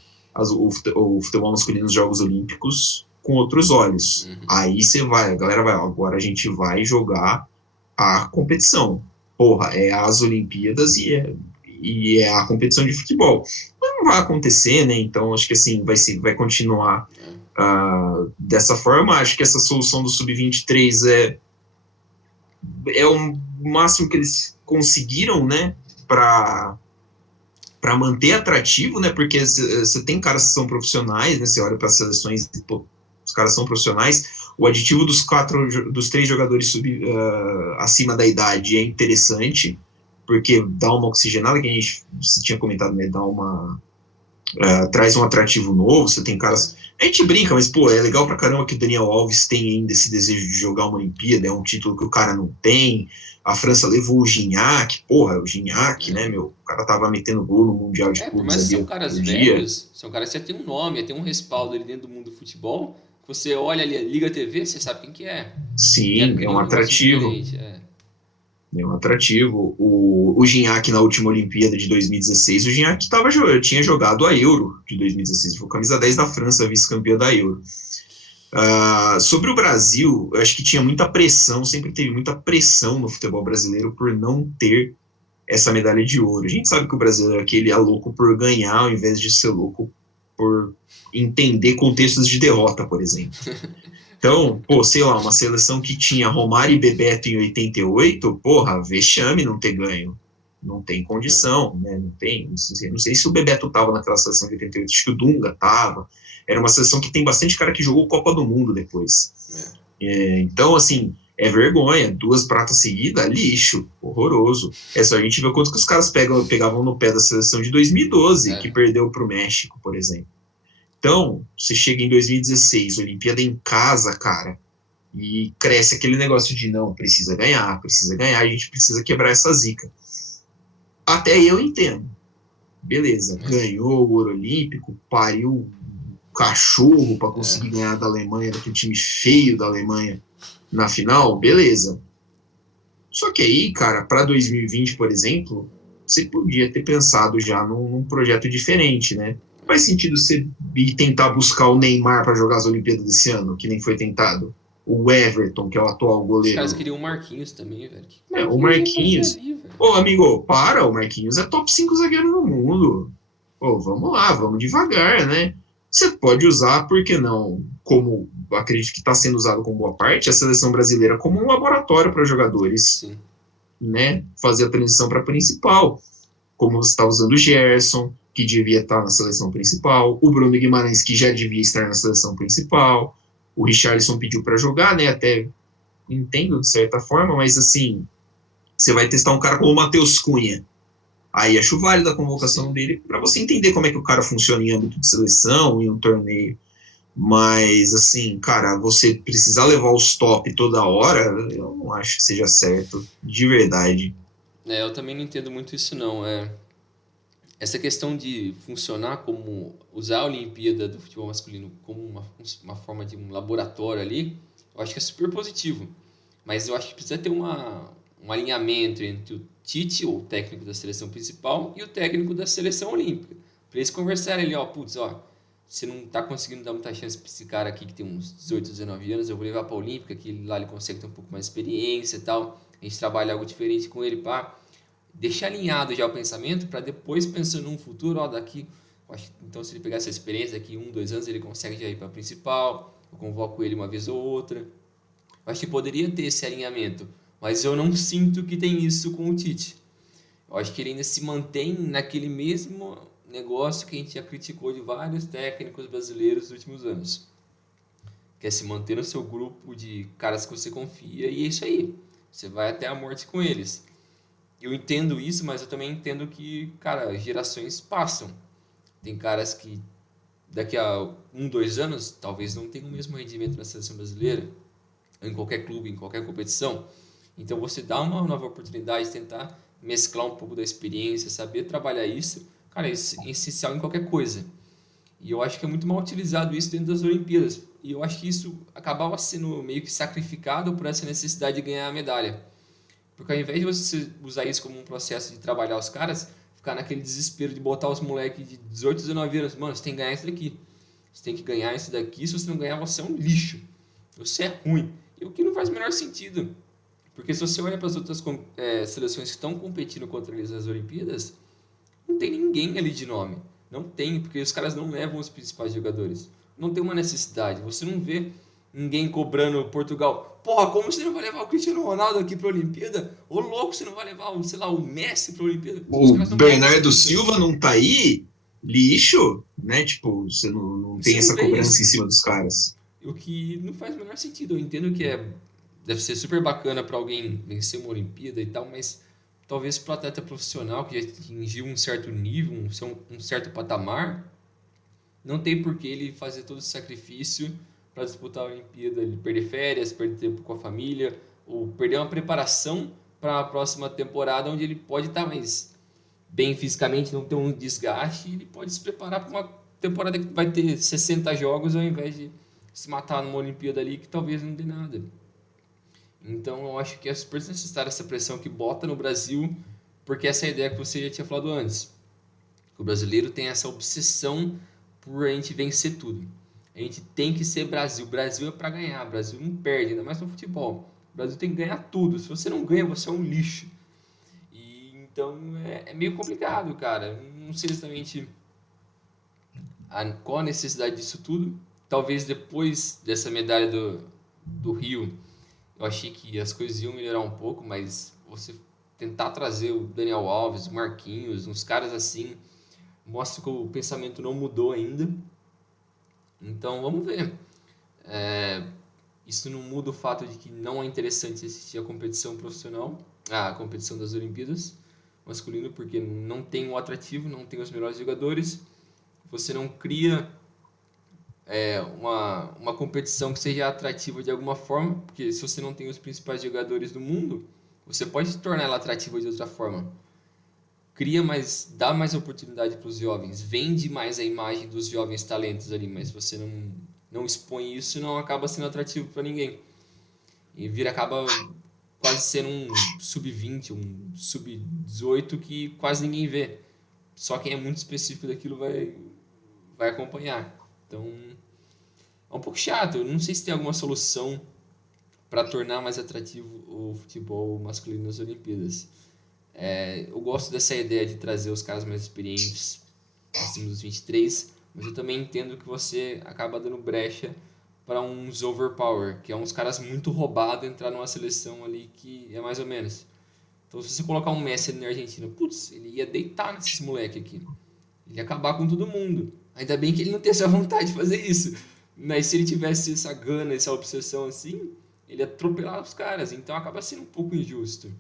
o futebol masculino nos Jogos Olímpicos com outros olhos. uhum, Aí a galera vai, ó, agora a gente vai jogar a competição. Porra, é as Olimpíadas e é a competição de futebol. Mas não vai acontecer, né? Então acho que assim vai continuar é, dessa forma. Acho que essa solução do Sub-23 é o máximo que eles conseguiram, né? Para manter atrativo, né? Porque você tem caras que são profissionais, né? Você olha para as seleções, pô, os caras são profissionais. O aditivo dos três jogadores acima da idade é interessante, porque dá uma oxigenada, que a gente tinha comentado, né? Dá traz um atrativo novo, você tem caras... A gente brinca, mas, pô, é legal pra caramba que o Daniel Alves tem ainda esse desejo de jogar uma Olimpíada, é um título que o cara não tem. A França levou o Gignac, porra, o Gignac, né, meu? O cara tava metendo gol no Mundial de Por Clubes mais que ali são outro caras dia. velhos, são caras que já têm um nome, já têm um respaldo ali dentro do mundo do futebol. Você olha ali, liga a TV, você sabe quem que é. Já Sim, é cria um um negócio atrativo. diferente. É um atrativo. O Gignac na última Olimpíada de 2016, o Gignac tinha jogado a Euro de 2016, foi camisa 10 da França, vice-campeã da Euro. Sobre o Brasil, eu acho que tinha muita pressão, sempre teve muita pressão no futebol brasileiro por não ter essa medalha de ouro. A gente sabe que o brasileiro aqui ele é louco por ganhar ao invés de ser louco por entender contextos de derrota, por exemplo. Então, pô, sei lá, uma seleção que tinha Romário e Bebeto em 88, porra, vexame não ter ganho. Não tem condição, né? Não tem. Não sei se o Bebeto tava naquela seleção de 88, acho que o Dunga tava. Era uma seleção que tem bastante cara que jogou Copa do Mundo depois. Então, assim, é vergonha. 2 pratas seguidas, lixo, horroroso. É só a gente ver o quanto que os caras pegavam no pé da seleção de 2012, que perdeu pro México, por exemplo. Então, você chega em 2016, Olimpíada em casa, cara, e cresce aquele negócio de não, precisa ganhar, a gente precisa quebrar essa zica. Até eu entendo. Beleza, ganhou o Ouro Olímpico, pariu um cachorro para conseguir ganhar da Alemanha, daquele time feio da Alemanha na final, beleza. Só que aí, cara, para 2020, por exemplo, você podia ter pensado já num projeto diferente, né? Faz sentido você ir tentar buscar o Neymar para jogar as Olimpíadas desse ano, que nem foi tentado. O Everton, que é o atual Os caras goleiro. queriam o Marquinhos também, velho. Que O Marquinhos ia fazer Marquinhos. ali, velho? Ô, amigo, para, o Marquinhos é top 5 zagueiro no mundo. Pô, vamos lá, vamos devagar, né? Você pode usar, por que não, como acredito que está sendo usado com boa parte, a seleção brasileira como um laboratório para jogadores. Sim. Né, fazer a transição para a principal, como você está usando o Gerson, que devia estar na seleção principal, o Bruno Guimarães, que já devia estar na seleção principal, o Richarlison pediu para jogar, né, até entendo de certa forma, mas assim, você vai testar um cara como o Matheus Cunha, aí acho válido a convocação dele, para você entender como é que o cara funciona em âmbito de seleção, em um torneio. Mas, assim, cara, você precisar levar os top toda hora, eu não acho que seja certo, de verdade. Eu também não entendo muito isso, não. Essa questão de funcionar como usar a Olimpíada do futebol masculino como uma forma de um laboratório ali, eu acho que é super positivo. Mas eu acho que precisa ter um alinhamento entre o Tite, o técnico da seleção principal, e o técnico da seleção olímpica. Para eles conversarem ali, você não tá conseguindo dar muita chance para esse cara aqui que tem uns 18, 19 anos, eu vou levar para a Olímpica, que lá ele consegue ter um pouco mais de experiência e tal. A gente trabalha algo diferente com ele, pá. Deixar alinhado já o pensamento para depois pensando num futuro, daqui, então se ele pegar essa experiência, daqui 1, 2 anos ele consegue já ir para a principal, eu convoco ele uma vez ou outra. Eu acho que poderia ter esse alinhamento, mas eu não sinto que tem isso com o Tite. Eu acho que ele ainda se mantém naquele mesmo negócio que a gente já criticou de vários técnicos brasileiros nos últimos anos. Que é se manter no seu grupo de caras que você confia e é isso aí. Você vai até a morte com eles. Eu entendo isso, mas eu também entendo que, cara, gerações passam. Tem caras que daqui a 1, 2 anos talvez não tenham o mesmo rendimento na seleção brasileira, em qualquer clube, em qualquer competição. Então você dá uma nova oportunidade, tentar mesclar um pouco da experiência, saber trabalhar isso, cara, é essencial em qualquer coisa. E eu acho que é muito mal utilizado isso dentro das Olimpíadas. E eu acho que isso acabava sendo meio que sacrificado por essa necessidade de ganhar a medalha. Porque ao invés de você usar isso como um processo de trabalhar os caras, ficar naquele desespero de botar os moleques de 18, 19 anos, mano, você tem que ganhar isso daqui. Você tem que ganhar isso daqui, se você não ganhar, você é um lixo. Você é ruim. E o que não faz o menor sentido. Porque se você olha para as outras seleções que estão competindo contra eles nas Olimpíadas, não tem ninguém ali de nome. Não tem, porque os caras não levam os principais jogadores. Não tem uma necessidade. Você não vê ninguém cobrando Portugal. Porra, como você não vai levar o Cristiano Ronaldo aqui para a Olimpíada? Ô louco, você não vai levar, sei lá, o Messi para a Olimpíada? O Bernardo Silva não tá aí? Lixo, né? Tipo, você não tem essa cobrança em cima dos caras. O que não faz o menor sentido. Eu entendo que deve ser super bacana para alguém vencer uma Olimpíada e tal, mas talvez para o atleta profissional que já atingiu um certo nível, um certo patamar, não tem por que ele fazer todo esse sacrifício para disputar a Olimpíada, ele perder férias, perder tempo com a família, ou perder uma preparação para a próxima temporada, onde ele pode estar mais bem fisicamente, não ter um desgaste, e ele pode se preparar para uma temporada que vai ter 60 jogos, ao invés de se matar numa Olimpíada ali que talvez não dê nada. Então eu acho que é super necessária essa pressão que bota no Brasil, porque essa é a ideia que você já tinha falado antes. O brasileiro tem essa obsessão por a gente vencer tudo. A gente tem que ser Brasil. Brasil é para ganhar. Brasil não perde, ainda mais no futebol. O Brasil tem que ganhar tudo. Se você não ganha, você é um lixo. E então é meio complicado, cara. Não sei exatamente qual a necessidade disso tudo. Talvez depois dessa medalha do Rio, eu achei que as coisas iam melhorar um pouco, mas você tentar trazer o Daniel Alves, o Marquinhos, uns caras assim, mostra que o pensamento não mudou ainda. Então vamos ver. Isso não muda o fato de que não é interessante assistir a competição profissional, a competição das Olimpíadas masculino, porque não tem o atrativo, não tem os melhores jogadores. Você não cria uma competição que seja atrativa de alguma forma, porque se você não tem os principais jogadores do mundo, você pode tornar ela atrativa de outra forma. Cria mais, dá mais oportunidade para os jovens, vende mais a imagem dos jovens talentos ali, mas você não expõe isso, não acaba sendo atrativo para ninguém. E acaba quase sendo um sub-20, um sub-18 que quase ninguém vê. Só quem é muito específico daquilo vai acompanhar. Então, é um pouco chato. Eu não sei se tem alguma solução para tornar mais atrativo o futebol masculino nas Olimpíadas. Eu gosto dessa ideia de trazer os caras mais experientes, acima dos 23, mas eu também entendo que você acaba dando brecha para uns overpower, que é uns caras muito roubados entrar numa seleção ali que é mais ou menos. Então, se você colocar um Messi ali na Argentina, putz, ele ia deitar nesses moleque aqui. Ele ia acabar com todo mundo. Ainda bem que ele não tem essa vontade de fazer isso. Mas se ele tivesse essa gana, essa obsessão assim, ele ia atropelar os caras. Então acaba sendo um pouco injusto.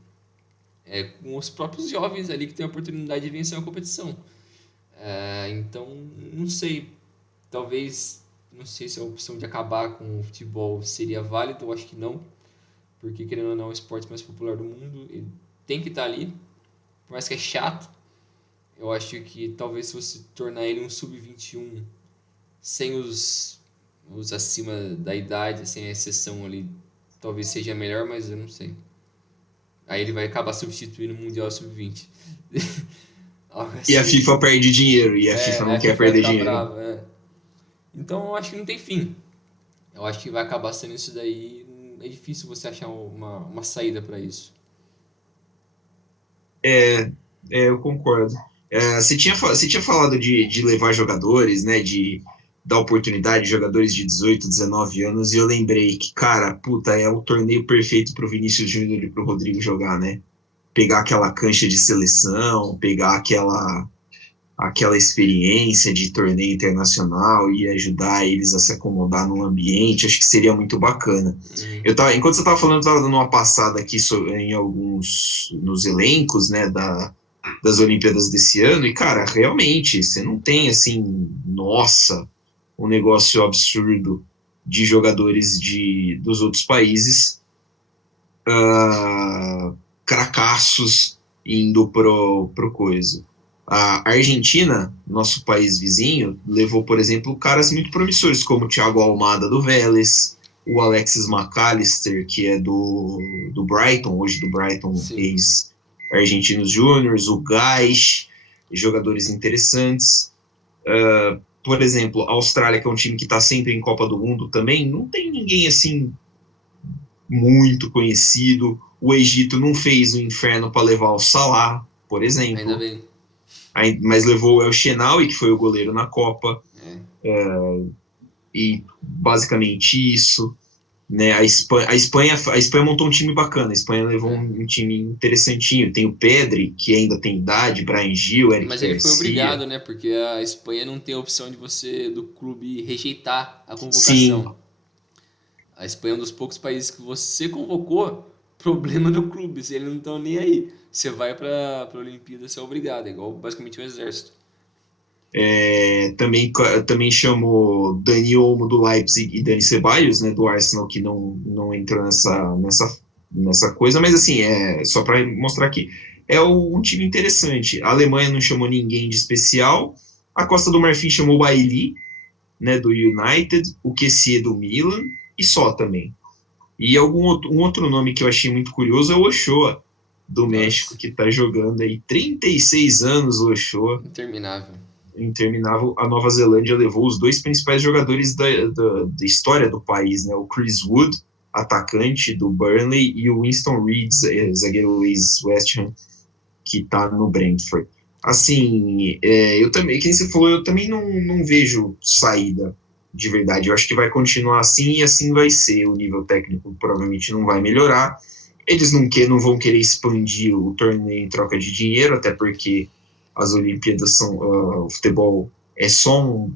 Com os próprios jovens ali que têm a oportunidade de vencer uma competição. Então, não sei. Talvez, não sei se a opção de acabar com o futebol seria válida. Eu acho que não. Porque, querendo ou não, é o esporte mais popular do mundo. Ele tem que estar ali. Por mais que é chato. Eu acho que talvez se você tornar ele um sub-21 sem os acima da idade, sem a exceção ali, talvez seja melhor, mas eu não sei. Aí ele vai acabar substituindo o Mundial Sub-20. E a FIFA perde dinheiro, e a FIFA não quer perder dinheiro. Brava, Então eu acho que não tem fim. Eu acho que vai acabar sendo isso daí. É difícil você achar uma saída para isso. Eu concordo. Você tinha falado de levar jogadores, né, de dar oportunidade de jogadores de 18, 19 anos, e eu lembrei que, cara, puta, é o torneio perfeito pro Vinícius Júnior e pro Rodrigo jogar, né? Pegar aquela cancha de seleção, pegar aquela experiência de torneio internacional e ajudar eles a se acomodar no ambiente, acho que seria muito bacana. Enquanto você estava falando, eu estava dando uma passada aqui em nos elencos, né, das Olimpíadas desse ano, e, cara, realmente, você não tem, assim, nossa, um negócio absurdo de jogadores dos outros países, cracassos indo pro coisa. A Argentina, nosso país vizinho, levou, por exemplo, caras muito promissores, como o Thiago Almada do Vélez, o Alexis McAllister, que é do Brighton, hoje do Brighton, ex-Argentinos Júniors, o Gais, jogadores interessantes. Por exemplo, a Austrália, que é um time que está sempre em Copa do Mundo também, não tem ninguém assim muito conhecido. O Egito não fez o inferno para levar o Salah, por exemplo. Ainda bem. Mas levou o El Shenawy, que foi o goleiro na Copa. E basicamente isso. Né? A Espanha montou um time bacana. A Espanha levou um time interessantinho. Tem o Pedri, que ainda tem idade, Bryan Gil, Eric Mas ele Garcia. foi obrigado, né? Porque a Espanha não tem a opção de você, do clube, rejeitar a convocação. Sim. A Espanha é um dos poucos países que você convocou, problema do clube, se eles não estão nem aí. Você vai para a Olimpíada, você é obrigado, é igual basicamente um exército. Também chamou Dani Olmo do Leipzig e Dani Ceballos, né, do Arsenal, que não entrou nessa coisa, mas assim, só para mostrar aqui. Um time interessante. A Alemanha não chamou ninguém de especial, a Costa do Marfim chamou o Bailly, né, do United, o Kessié do Milan, e só também. E um outro nome que eu achei muito curioso é o Ochoa, do México, Nossa, que está jogando aí 36 anos, o Ochoa, interminável. interminável. A Nova Zelândia levou os dois principais jogadores da história do país, né? O Chris Wood, atacante do Burnley, e o Winston Reid, zagueiro ex-West Ham, que está no Brentford. Assim, eu também, quem você falou, eu também não vejo saída de verdade. Eu acho que vai continuar assim e assim vai ser. O nível técnico provavelmente não vai melhorar. Eles não vão querer expandir o torneio em troca de dinheiro, até porque as Olimpíadas o futebol é só um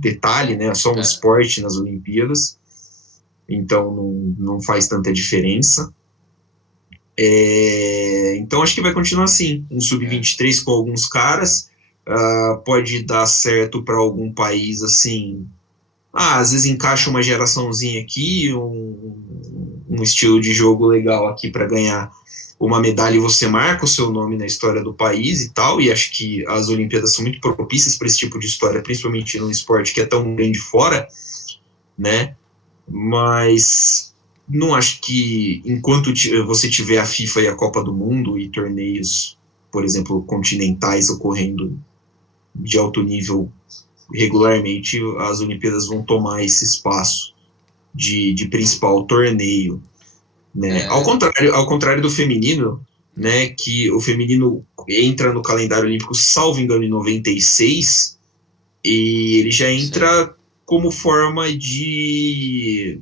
detalhe, né? É só um É, esporte nas Olimpíadas, então não faz tanta diferença. Então acho que vai continuar assim, um é. sub-23 com alguns caras, pode dar certo para algum país assim, às vezes encaixa uma geraçãozinha aqui, um estilo de jogo legal aqui para ganhar uma medalha e você marca o seu nome na história do país e tal, e acho que as Olimpíadas são muito propícias para esse tipo de história, principalmente num esporte que é tão grande fora, né? Mas não acho que enquanto você tiver a FIFA e a Copa do Mundo e torneios, por exemplo, continentais ocorrendo de alto nível regularmente, as Olimpíadas vão tomar esse espaço de principal torneio, né? É, Ao contrário do feminino, né, que o feminino entra no calendário olímpico, salvo engano, em 96, e ele já sim. entra como forma de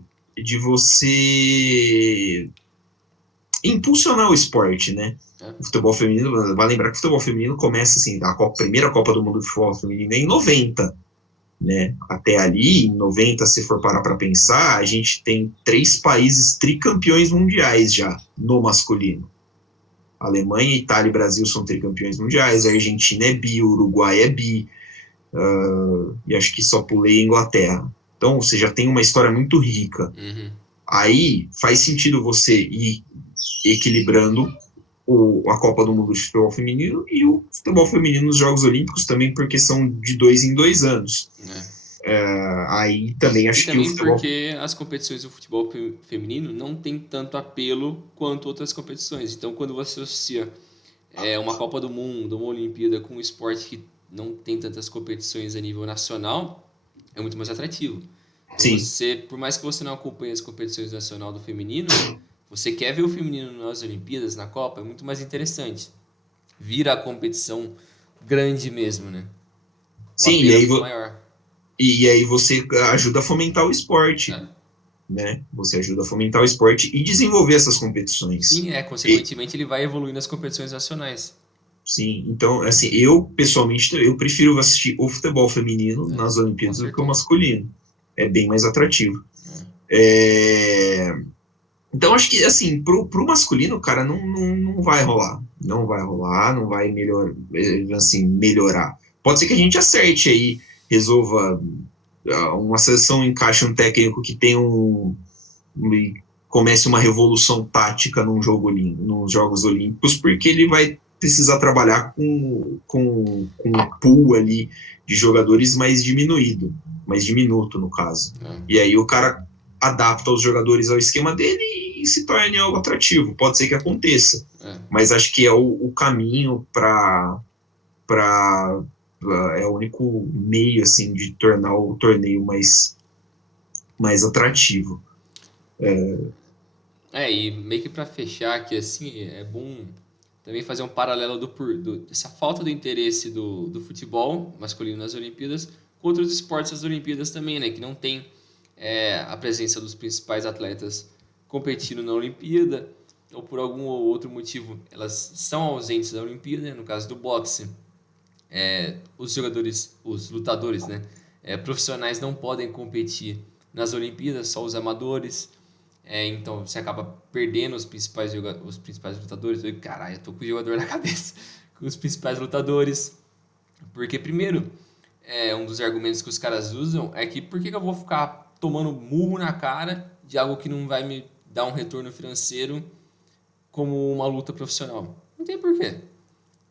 você impulsionar o esporte, né? É. O futebol feminino, vai lembrar que o futebol feminino começa assim, primeira Copa do Mundo de futebol feminino é em 90, né? Até ali, em 90, se for parar para pensar, a gente tem 3 países tricampeões mundiais já no masculino. Alemanha, Itália e Brasil são tricampeões mundiais, a Argentina é bi, o Uruguai é bi, e acho que só pulei a Inglaterra. Então, você já tem uma história muito rica. Uhum. Aí faz sentido você ir equilibrando a Copa do Mundo de futebol feminino e o futebol feminino nos Jogos Olímpicos também, porque são de 2 em 2 anos. É. Aí também E acho que o também futebol. porque as competições do futebol feminino não tem tanto apelo quanto outras competições. Então, quando você associa uma Copa do Mundo, uma Olimpíada com um esporte que não tem tantas competições a nível nacional, é muito mais atrativo. Então, Sim, você, por mais que você não acompanhe as competições nacional do feminino, você quer ver o feminino nas Olimpíadas, na Copa, é muito mais interessante. Vira a competição grande mesmo, né? O sim, apelo é muito maior. e aí você ajuda a fomentar o É. esporte, né? Você ajuda a fomentar o esporte e desenvolver essas competições. Sim, E, consequentemente ele vai evoluir nas competições nacionais. sim, então, assim, eu pessoalmente eu prefiro assistir o futebol feminino É, nas com Olimpíadas do que o certeza. masculino. É bem mais atrativo. É, É, Então, acho que, assim, pro masculino, cara, não vai rolar. Não vai rolar, não vai assim, melhorar. Pode ser que a gente acerte aí, resolva uma seleção, encaixe um técnico que tem comece uma revolução tática nos Jogos Olímpicos, porque ele vai precisar trabalhar com um pool ali de jogadores mais diminuto, no caso. é, E aí o cara adapta os jogadores ao esquema dele e se torne algo atrativo. Pode ser que aconteça, é. mas acho que é o caminho para é o único meio assim de tornar o torneio mais atrativo. E meio que pra fechar aqui, assim, é bom também fazer um paralelo dessa falta do interesse do futebol masculino nas Olimpíadas com outros esportes das Olimpíadas também, né? Que não tem a presença dos principais atletas competindo na Olimpíada, ou por algum ou outro motivo elas são ausentes da Olimpíada, né? No caso do boxe, os jogadores, os lutadores, né? Profissionais não podem competir nas Olimpíadas, só os amadores. Então você acaba perdendo os principais lutadores. Caralho, eu tô com o jogador na cabeça. Os principais lutadores. Porque, primeiro, um dos argumentos que os caras usam é que por que eu vou ficar tomando murro na cara de algo que não vai me dar um retorno financeiro como uma luta profissional? Não tem porquê.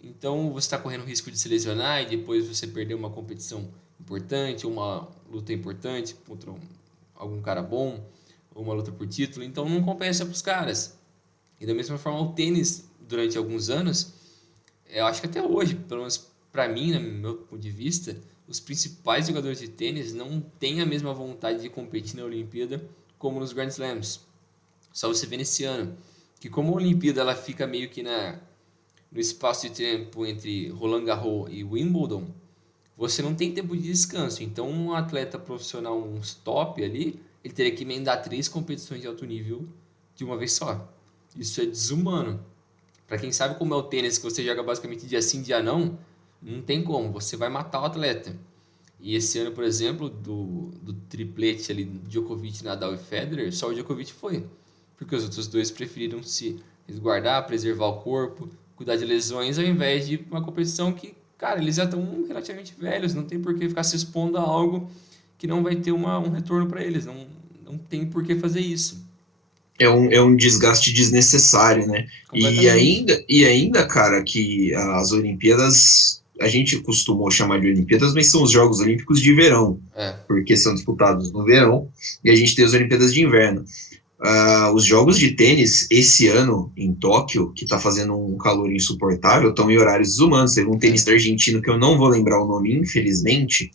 Então você está correndo o risco de se lesionar e depois você perder uma competição importante, ou uma luta importante contra algum cara bom, ou uma luta por título. Então não compensa para os caras. E da mesma forma, o tênis, durante alguns anos, eu acho que até hoje, pelo menos para mim, no meu ponto de vista, os principais jogadores de tênis não têm a mesma vontade de competir na Olimpíada como nos Grand Slams. Só você vê nesse ano que como a Olimpíada ela fica meio que no espaço de tempo entre Roland Garros e Wimbledon, você não tem tempo de descanso. Então, um atleta profissional, um top ali, ele teria que emendar 3 competições de alto nível de uma vez só. Isso é desumano. Para quem sabe como é o tênis, que você joga basicamente dia sim, dia não, não tem como. Você vai matar o atleta. E esse ano, por exemplo, do triplete ali, Djokovic, Nadal e Federer, só o Djokovic foi. Porque os outros dois preferiram se resguardar, preservar o corpo, cuidar de lesões, ao invés de uma competição que, cara, eles já estão relativamente velhos, não tem por que ficar se expondo a algo que não vai ter um retorno para eles, não tem por que fazer isso. É um desgaste desnecessário, né? Completamente. E ainda, cara, que as Olimpíadas, a gente costumou chamar de Olimpíadas, mas são os Jogos Olímpicos de verão, É, porque são disputados no verão, e a gente tem as Olimpíadas de inverno. Os jogos de tênis, esse ano, em Tóquio, que está fazendo um calor insuportável, estão em horários desumanos. Teve um é, tenista argentino, que eu não vou lembrar o nome, infelizmente,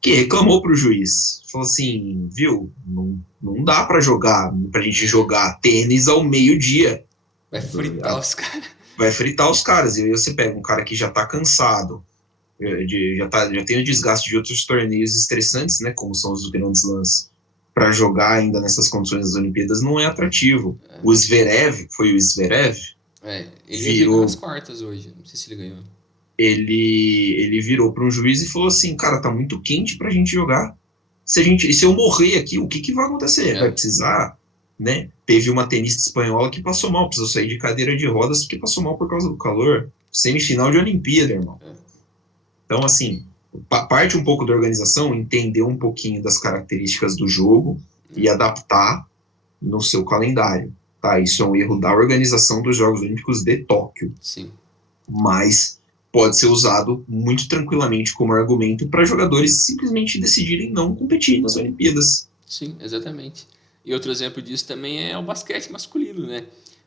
que reclamou para o juiz. Falou assim, viu, não dá para jogar, para a gente jogar tênis ao meio-dia. vai fritar os caras. Vai fritar os caras. E aí você pega um cara que já está cansado, já tem o desgaste de outros torneios estressantes, né, como são os grandes lãs, para jogar ainda nessas condições das Olimpíadas não é atrativo. O Zverev, foi o Zverev, Ele ia chegar nas virou, quartas hoje, não sei se ele ganhou. ele virou para um juiz e falou assim, cara, tá muito quente para a gente jogar. Se eu morrer aqui, o que vai acontecer? Vai É, precisar, né? Teve uma tenista espanhola que passou mal, precisou sair de cadeira de rodas porque passou mal por causa do calor. Semifinal de Olimpíada, irmão. é, Então, assim, parte um pouco da organização, entender um pouquinho das características do jogo e é, adaptar no seu calendário. Tá? Isso é um erro da organização dos Jogos Olímpicos de Tóquio, sim. mas pode ser usado muito tranquilamente como argumento para jogadores simplesmente decidirem não competir nas Olimpíadas. Sim, exatamente. E outro exemplo disso também é o basquete masculino, né?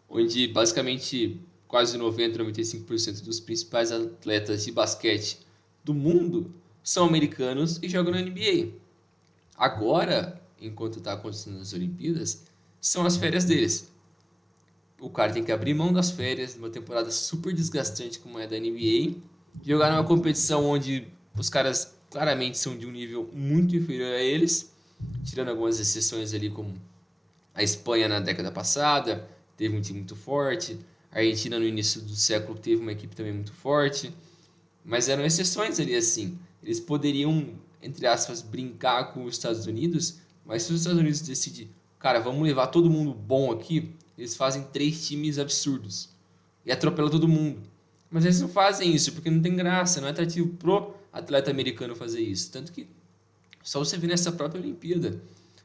Onde basicamente quase 90, 95% dos principais atletas de basquete do mundo são americanos e jogam na NBA. Agora, enquanto está acontecendo as Olimpíadas, são as férias deles. O cara tem que abrir mão das férias numa temporada super desgastante como é da NBA, jogar numa competição onde os caras claramente são de um nível muito inferior a eles, tirando algumas exceções ali como a Espanha na década passada, teve um time muito forte, a Argentina no início do século teve uma equipe também muito forte, mas eram exceções ali assim. Eles poderiam, entre aspas, brincar com os Estados Unidos, mas se os Estados Unidos decidir, cara, vamos levar todo mundo bom aqui, eles fazem 3 times absurdos e atropelam todo mundo. Mas eles não fazem isso porque não tem graça, não é atrativo pro atleta americano fazer isso. Tanto que só você vê nessa própria Olimpíada,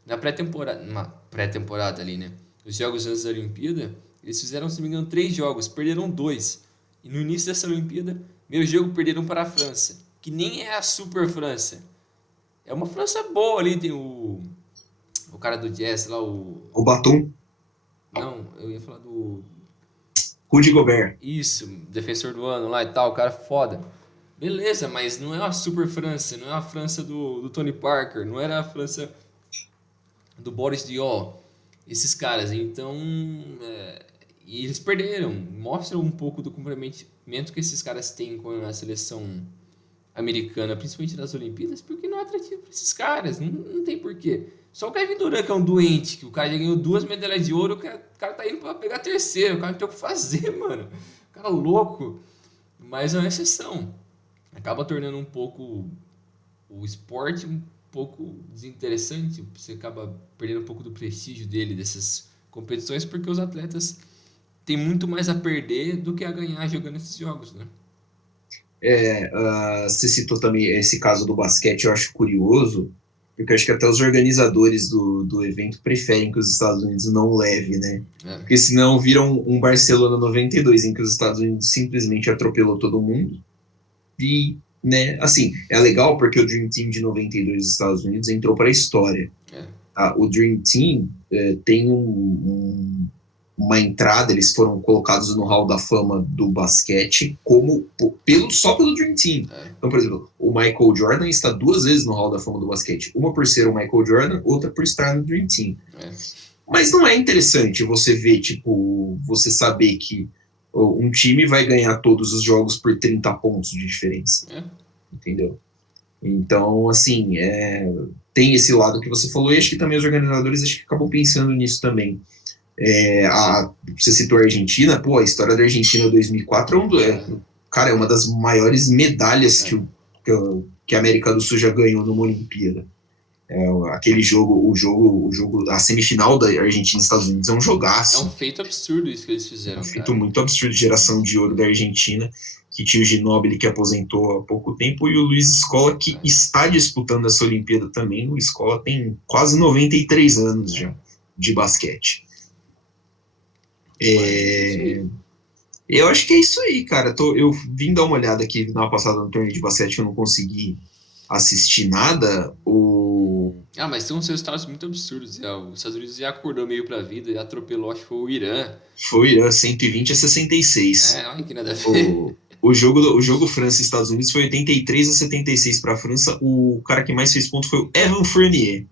na pré-temporada ali, né? Os jogos antes da Olimpíada, eles fizeram, se não me engano, 3 jogos, perderam 2. E no início dessa Olimpíada, meu jogo perderam para a França, que nem é a super França. É uma França boa ali, tem o cara do Jazz lá, o. O Batum, Não, eu ia falar do. Rudy Gobert. Isso, defensor do ano lá e tal, o cara foda. Beleza, mas não é uma super França, não é a França do Tony Parker, não era a França do Boris Diaw, esses caras. Então, e eles perderam. Mostra um pouco do comprometimento que esses caras têm com a seleção americana, principalmente nas Olimpíadas, porque não é atrativo para esses caras. Não tem porquê. Só o Kevin Durant, que é um doente, que o cara já ganhou 2 medalhas de ouro, o cara tá indo para pegar a terceira, o cara não tem o que fazer, mano. O cara louco. Mas é uma exceção. Acaba tornando um pouco o esporte um pouco desinteressante, você acaba perdendo um pouco do prestígio dele dessas competições, porque os atletas têm muito mais a perder do que a ganhar jogando esses jogos, né? Você citou também esse caso do basquete, eu acho curioso, porque eu acho que até os organizadores do evento preferem que os Estados Unidos não leve, né? É, Porque senão viram um Barcelona 92 em que os Estados Unidos simplesmente atropelou todo mundo. E, né, assim, é legal porque o Dream Team de 92 dos Estados Unidos entrou para a história. é. Tá? O Dream Team tem uma entrada, eles foram colocados no Hall da Fama do basquete só pelo Dream Team. É. Então, por exemplo, o Michael Jordan está 2 vezes no Hall da Fama do basquete. Uma por ser o Michael Jordan, outra por estar no Dream Team. É. Mas não é interessante você ver, tipo, você saber que um time vai ganhar todos os jogos por 30 pontos de diferença. É. Entendeu? Então, assim, tem esse lado que você falou, e acho que também os organizadores acho que acabam pensando nisso também. Você citou a Argentina, pô, a história da Argentina 2004 cara, é uma das maiores medalhas que a América do Sul já ganhou numa Olimpíada. Aquele jogo, a semifinal da Argentina e Estados Unidos é um É jogaço. um feito absurdo isso que eles fizeram, Um feito cara. muito absurdo, geração de ouro da Argentina, que tinha o Ginóbili, que aposentou há pouco tempo, e o Luiz Scola, que está disputando essa Olimpíada também. O Scola tem quase 93 anos já de basquete. Eu acho que é isso aí, cara. Eu vim dar uma olhada aqui, dar uma passada no torneio de basquete, que eu não consegui assistir nada. Mas tem uns resultados muito absurdos. Os Estados Unidos já acordou meio pra vida, já atropelou, acho que foi o Irã. Foi o Irã, 120-66. Olha que nada a ver. O jogo França e Estados Unidos foi 83-76 para a França. O cara que mais fez ponto foi o Evan Fournier.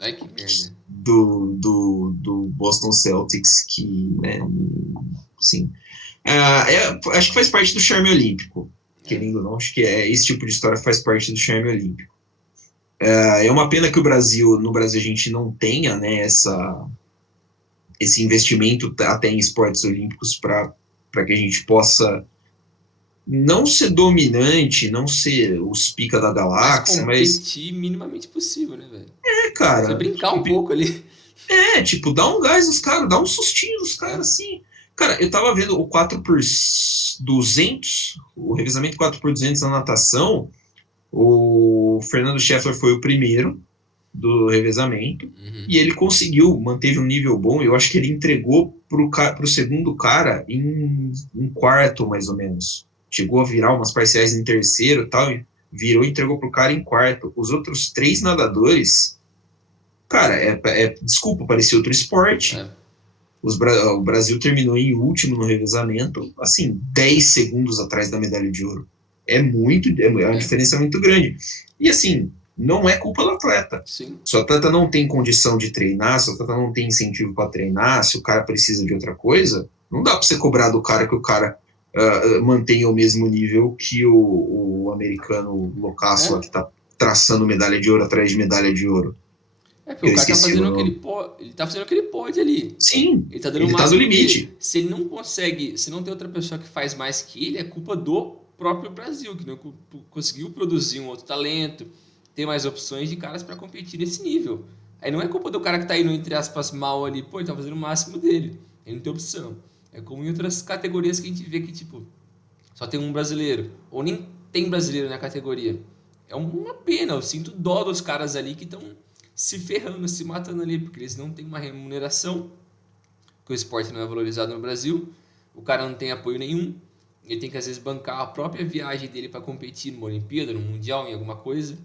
Ai, que merda. Do Boston Celtics, que, né, assim, acho que faz parte do charme olímpico, querendo ou não, acho que esse tipo de história faz parte do charme olímpico. É uma pena que no Brasil a gente não tenha, né, esse investimento até em esportes olímpicos para que a gente possa não ser dominante, não ser os pica da galáxia, mas competir minimamente possível, né, velho? cara, você brincar um pouco ali. Tipo, dá um gás nos caras, dá um sustinho nos caras, assim. Cara, eu tava vendo o 4x200, o revezamento 4x200 na natação. O Fernando Scheffler foi o primeiro do revezamento. E ele manteve um nível bom. Eu acho que ele entregou pro segundo cara em um quarto, mais ou menos. Chegou a virar umas parciais em terceiro e tal. Virou e entregou pro cara em quarto. Os outros 3 nadadores, cara, desculpa, parecia outro esporte. O Brasil terminou em último no revezamento, assim, 10 segundos atrás da medalha de ouro. É uma diferença muito grande. E assim, não é culpa do atleta. Sim. Se o atleta não tem condição de treinar, se o atleta não tem incentivo para treinar, se o cara precisa de outra coisa, não dá para você cobrar do cara que o cara mantenha o mesmo nível que o americano loucaço lá que tá traçando medalha de ouro atrás de medalha de ouro. Porque o cara tá fazendo o que ele pode. Ele tá fazendo o que ele pode ali. Sim. Ele tá dando ele tá no limite. Dele. Se ele não consegue, se não tem outra pessoa que faz mais que ele, é culpa do próprio Brasil, que não conseguiu produzir um outro talento, ter mais opções de caras para competir nesse nível. Aí não é culpa do cara que tá indo, entre aspas, mal ali, pô, ele tá fazendo o máximo dele. Ele não tem opção. É como em outras categorias que a gente vê que, tipo, só tem um brasileiro, ou nem tem brasileiro na categoria. É uma pena, eu sinto dó dos caras ali que estão se ferrando, se matando ali, porque eles não têm uma remuneração, que o esporte não é valorizado no Brasil, o cara não tem apoio nenhum, ele tem que às vezes bancar a própria viagem dele para competir numa Olimpíada, no Mundial, em alguma coisa.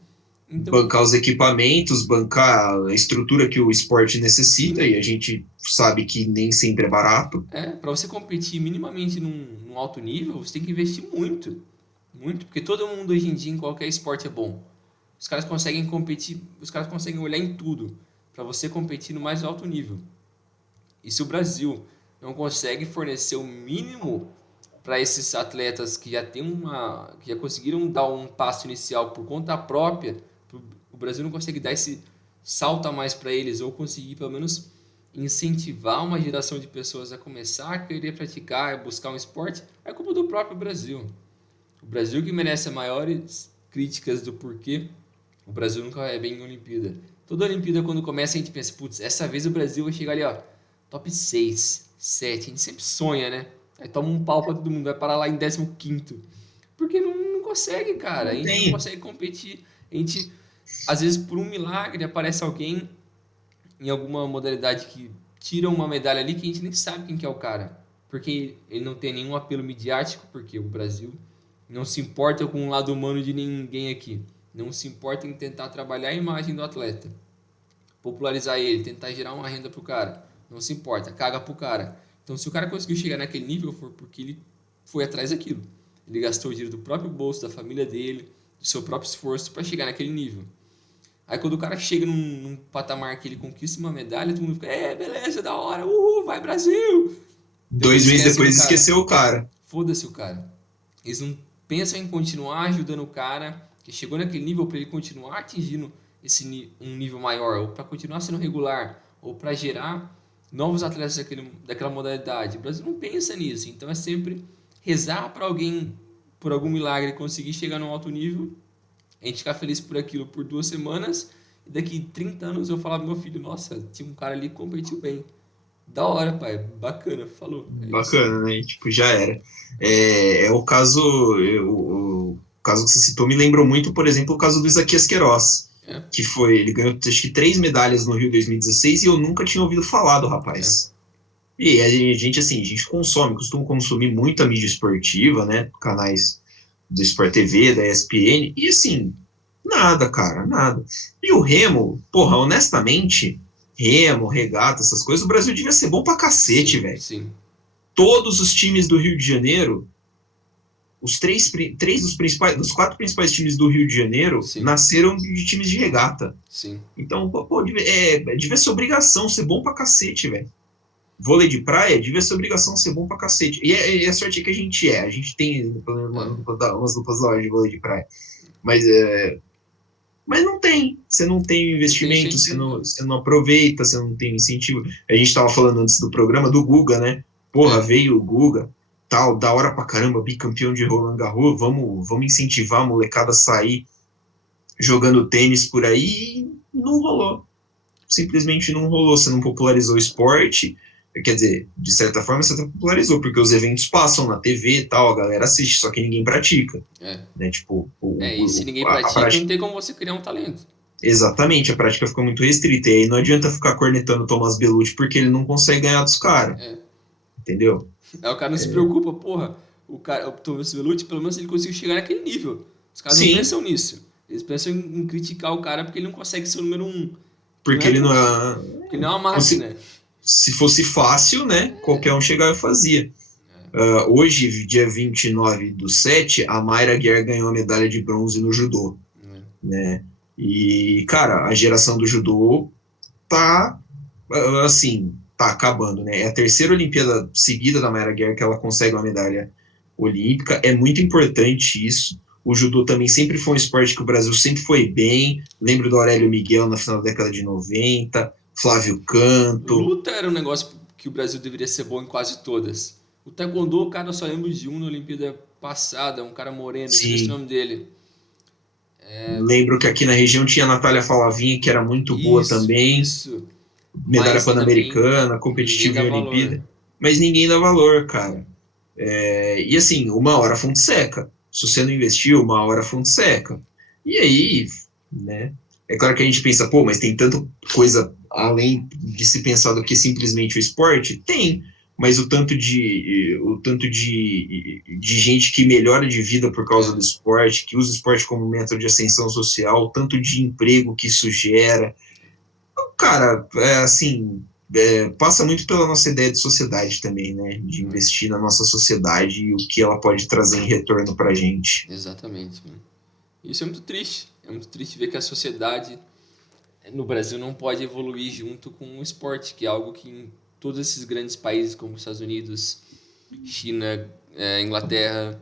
Então, bancar os equipamentos, bancar a estrutura que o esporte necessita, e a gente sabe que nem sempre é barato. Para você competir minimamente num alto nível, você tem que investir muito, porque todo mundo hoje em dia em qualquer esporte é bom. Os caras conseguem competir, os caras conseguem olhar em tudo para você competir no mais alto nível. E se o Brasil não consegue fornecer o mínimo para esses atletas que já conseguiram dar um passo inicial por conta própria, o Brasil não consegue dar esse salto a mais para eles, ou conseguir pelo menos incentivar uma geração de pessoas a começar a querer praticar, a buscar um esporte, é culpa do próprio Brasil. O Brasil que merece as maiores críticas do porquê o Brasil nunca vai bem em Olimpíada. Toda Olimpíada, quando começa, a gente pensa, putz, essa vez o Brasil vai chegar ali, ó, top 6, 7, a gente sempre sonha, né? Aí toma um pau pra todo mundo, vai parar lá em 15º. Porque não consegue, cara. A Não gente não tem. consegue competir. A gente, às vezes, por um milagre, aparece alguém em alguma modalidade que tira uma medalha ali que a gente nem sabe quem que é o cara. Porque ele não tem nenhum apelo midiático, porque o Brasil não se importa com o lado humano de ninguém aqui. Não se importa em tentar trabalhar a imagem do atleta, popularizar ele, tentar gerar uma renda pro cara. Não se importa, caga pro cara. Então, se o cara conseguiu chegar naquele nível, foi porque ele foi atrás daquilo. Ele gastou o dinheiro do próprio bolso, da família dele, do seu próprio esforço para chegar naquele nível. Aí quando o cara chega num patamar que ele conquista uma medalha, todo mundo fica, beleza, da hora, vai Brasil! Depois 2 meses esquece do depois cara. esqueceu o cara. Foda-se o cara. Eles não pensam em continuar ajudando o cara que chegou naquele nível para ele continuar atingindo um nível maior, ou para continuar sendo regular, ou para gerar novos atletas daquela modalidade. O Brasil não pensa nisso, então é sempre rezar para alguém, por algum milagre, conseguir chegar num alto nível, a gente ficar feliz por aquilo por 2 semanas, e daqui 30 anos eu falar pro meu filho, nossa, tinha um cara ali que competiu bem. Da hora, pai, bacana, falou. É isso. Bacana, né? Tipo, já era. É o caso, o caso que você citou me lembrou muito, por exemplo, o caso do Isaquias Queiroz, É, que foi, ele ganhou acho que 3 medalhas no Rio 2016 e eu nunca tinha ouvido falar do é, rapaz. E a gente, assim, a gente costuma consumir muita mídia esportiva, né? Canais do Sport TV, da ESPN, e assim, nada, cara, nada. E o Remo, porra, honestamente, Remo, regata, essas coisas, o Brasil devia ser bom pra cacete, sim, velho. sim, Todos os times do Rio de Janeiro, os três dos 4 principais times do Rio de Janeiro sim, nasceram de times de regata. sim. Então, pô, devia ser obrigação ser bom pra cacete, velho. Vôlei de praia devia ser obrigação ser bom pra cacete. E a sorte é que a gente é. A gente tem É. umas duplas da hora de vôlei de praia. Mas, mas não tem. Você não tem Não tem investimento, incentivo. você não aproveita, você não tem incentivo. A gente estava falando antes do programa do Guga, né? Porra, É, veio o Guga, tal, da hora pra caramba, bicampeão de Roland Garros, vamos incentivar a molecada a sair jogando tênis por aí. E não rolou. Simplesmente não rolou. Você não popularizou o esporte. Quer dizer, de certa forma você popularizou, porque os eventos passam na TV e tal, a galera assiste, só que ninguém pratica. é. Né? Tipo, E se ninguém a pratica, não prática. tem como você criar um talento. Exatamente, a prática ficou muito restrita. E aí não adianta ficar cornetando o Thomas Bellucci porque ele não consegue ganhar dos caras, É. entendeu? Aí o cara não se preocupa, porra, o Thomas Velucci, pelo menos ele conseguiu chegar naquele nível. Os caras não Sim, pensam nisso. Eles pensam em criticar o cara porque ele não consegue ser o número um. Que não porque é ele não por, é. porque ele não é uma Se, máquina. se fosse fácil, né? Qualquer um chegava e fazia. Hoje, dia 29/7, a Mayra Guerra ganhou a medalha de bronze no judô, É. né? E, cara, a geração do judô tá, assim, tá acabando, né? É a terceira Olimpíada seguida da Mayra Guerra que ela consegue uma medalha olímpica. É muito importante isso. O judô também sempre foi um esporte que o Brasil sempre foi bem. Lembro do Aurélio Miguel na final da década de 90, Flávio Canto. Luta era um negócio que o Brasil deveria ser bom em quase todas. O taekwondo, cara, eu só lembro de um na Olimpíada passada, um cara moreno, esqueci o Sim, nome dele. lembro que aqui na região tinha a Natália Falavinha, que era muito boa Isso, também. isso. Medalha Mas também Pan-Americana, ninguém competitiva dá em valor. Olimpíada. Mas ninguém dá valor, cara. E assim, uma hora a fonte seca. Se você não investiu, uma hora a fonte seca. E aí, né? É claro que a gente pensa, pô, mas tem tanta coisa além de se pensar do que simplesmente o esporte? Tem. Mas o tanto de gente que melhora de vida por causa do É, esporte, que usa o esporte como método de ascensão social, o tanto de emprego que isso gera. Cara, assim, passa muito pela nossa ideia de sociedade também, né? De é, investir na nossa sociedade e o que ela pode trazer em retorno pra gente. exatamente, mano. Isso é muito triste. É muito triste ver que a sociedade no Brasil não pode evoluir junto com o esporte, que é algo que em todos esses grandes países como os Estados Unidos, China, Inglaterra,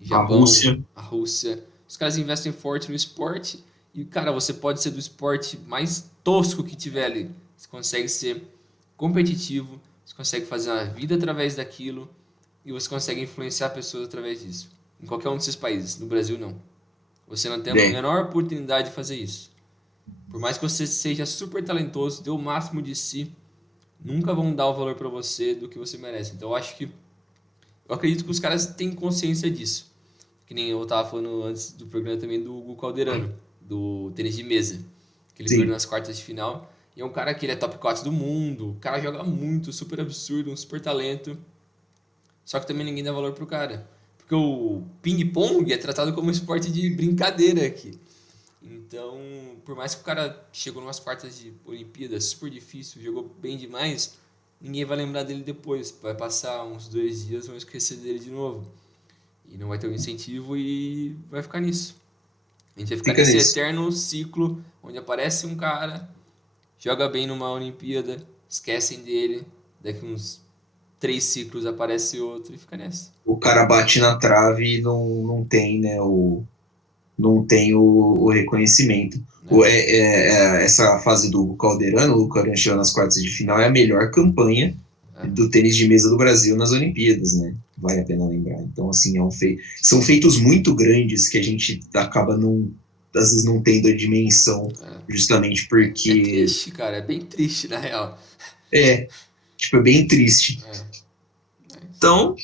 A Japão, Rússia, a Rússia, os caras investem forte no esporte e, cara, você pode ser do esporte mais tosco que tiver ali. Você consegue ser competitivo, você consegue fazer uma vida através daquilo e você consegue influenciar pessoas através disso. Em qualquer um desses países. No Brasil, não. Você não tem a né? menor oportunidade de fazer isso. Por mais que você seja super talentoso, dê o máximo de si, nunca vão dar o valor para você do que você merece. Então eu acredito que os caras têm consciência disso. Que nem eu tava falando antes do programa também do Hugo Calderano, do tênis de mesa. Que ele Sim. perdeu nas quartas de final. E é um cara que ele é top 4 do mundo. O cara joga muito, super absurdo, um super talento. Só que também ninguém dá valor pro cara. Porque o ping-pong é tratado como um esporte de brincadeira aqui. Então, por mais que o cara chegou numas quartas de Olimpíadas super difícil, jogou bem demais, ninguém vai lembrar dele depois. Vai passar uns 2 dias, vão esquecer dele de novo. E não vai ter um incentivo e vai ficar nisso. A gente vai ficar Fica nesse nisso. eterno ciclo onde aparece um cara, joga bem numa Olimpíada, esquecem dele, daqui uns 3 ciclos aparece outro e fica nessa. O cara bate na trave e não tem, né, não tem o reconhecimento. Essa fase do Calderano, o Calderano chegou nas quartas de final, é a melhor campanha do tênis de mesa do Brasil nas Olimpíadas, né? Vale a pena lembrar. Então, assim, são feitos muito grandes que a gente acaba às vezes não tendo a dimensão, justamente porque... É triste, cara, é bem triste, na real. É bem triste. Então,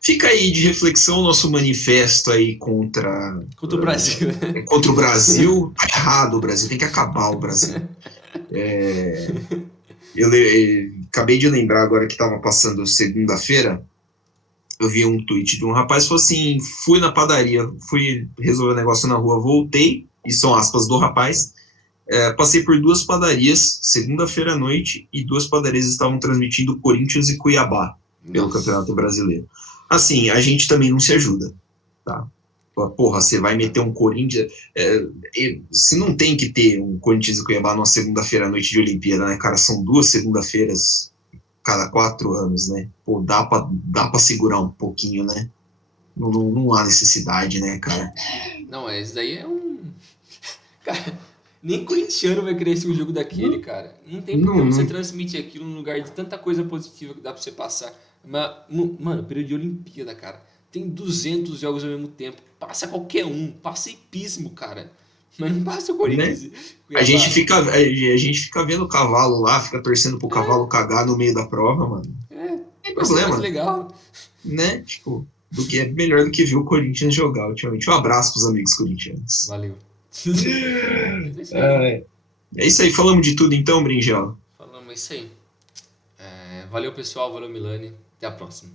fica aí de reflexão o nosso manifesto aí contra o Brasil. Contra o Brasil. Tá errado o Brasil, tem que acabar o Brasil. Eu acabei de lembrar agora que estava passando segunda-feira, eu vi um tweet de um rapaz que falou assim, fui na padaria, fui resolver um negócio na rua, voltei, e são aspas do rapaz, passei por 2 padarias, segunda-feira à noite, e 2 padarias estavam transmitindo Corinthians e Cuiabá pelo Campeonato Brasileiro. Assim, a gente também não se ajuda, tá? Porra, você vai meter um Corinthians... você não tem que ter um Corinthians e Cuiabá numa segunda-feira à noite de Olimpíada, né, cara? São 2 segunda-feiras cada 4 anos, né? Pô, dá pra segurar um pouquinho, né? Não há necessidade, né, cara? Não, isso daí é um... Cara, nem corintiano vai querer esse um jogo daquele, cara. Não tem porque você transmite aquilo num lugar de tanta coisa positiva que dá pra você passar. Mas, mano, período de Olimpíada, cara. Tem 200 jogos ao mesmo tempo. Passa qualquer um. Passa hipismo, cara. Mas não passa o Corinthians. Né? A gente fica vendo o cavalo lá, fica torcendo pro cavalo cagar no meio da prova, mano. É problema. Mais legal. Né? Tipo, melhor do que ver o Corinthians jogar ultimamente. Um abraço pros amigos corintianos. Valeu. É isso aí, falamos de tudo então, Brinjal? Falamos, é isso aí. Valeu, pessoal. Valeu, Milani. Até a próxima.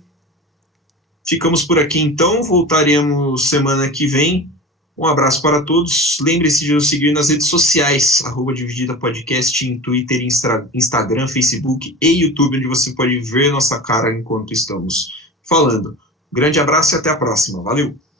Ficamos por aqui então, voltaremos semana que vem. Um abraço para todos. Lembre-se de nos seguir nas redes sociais, @DivididaPodcast, em Twitter, Instagram, Facebook e YouTube, onde você pode ver nossa cara enquanto estamos falando. Grande abraço e até a próxima. Valeu!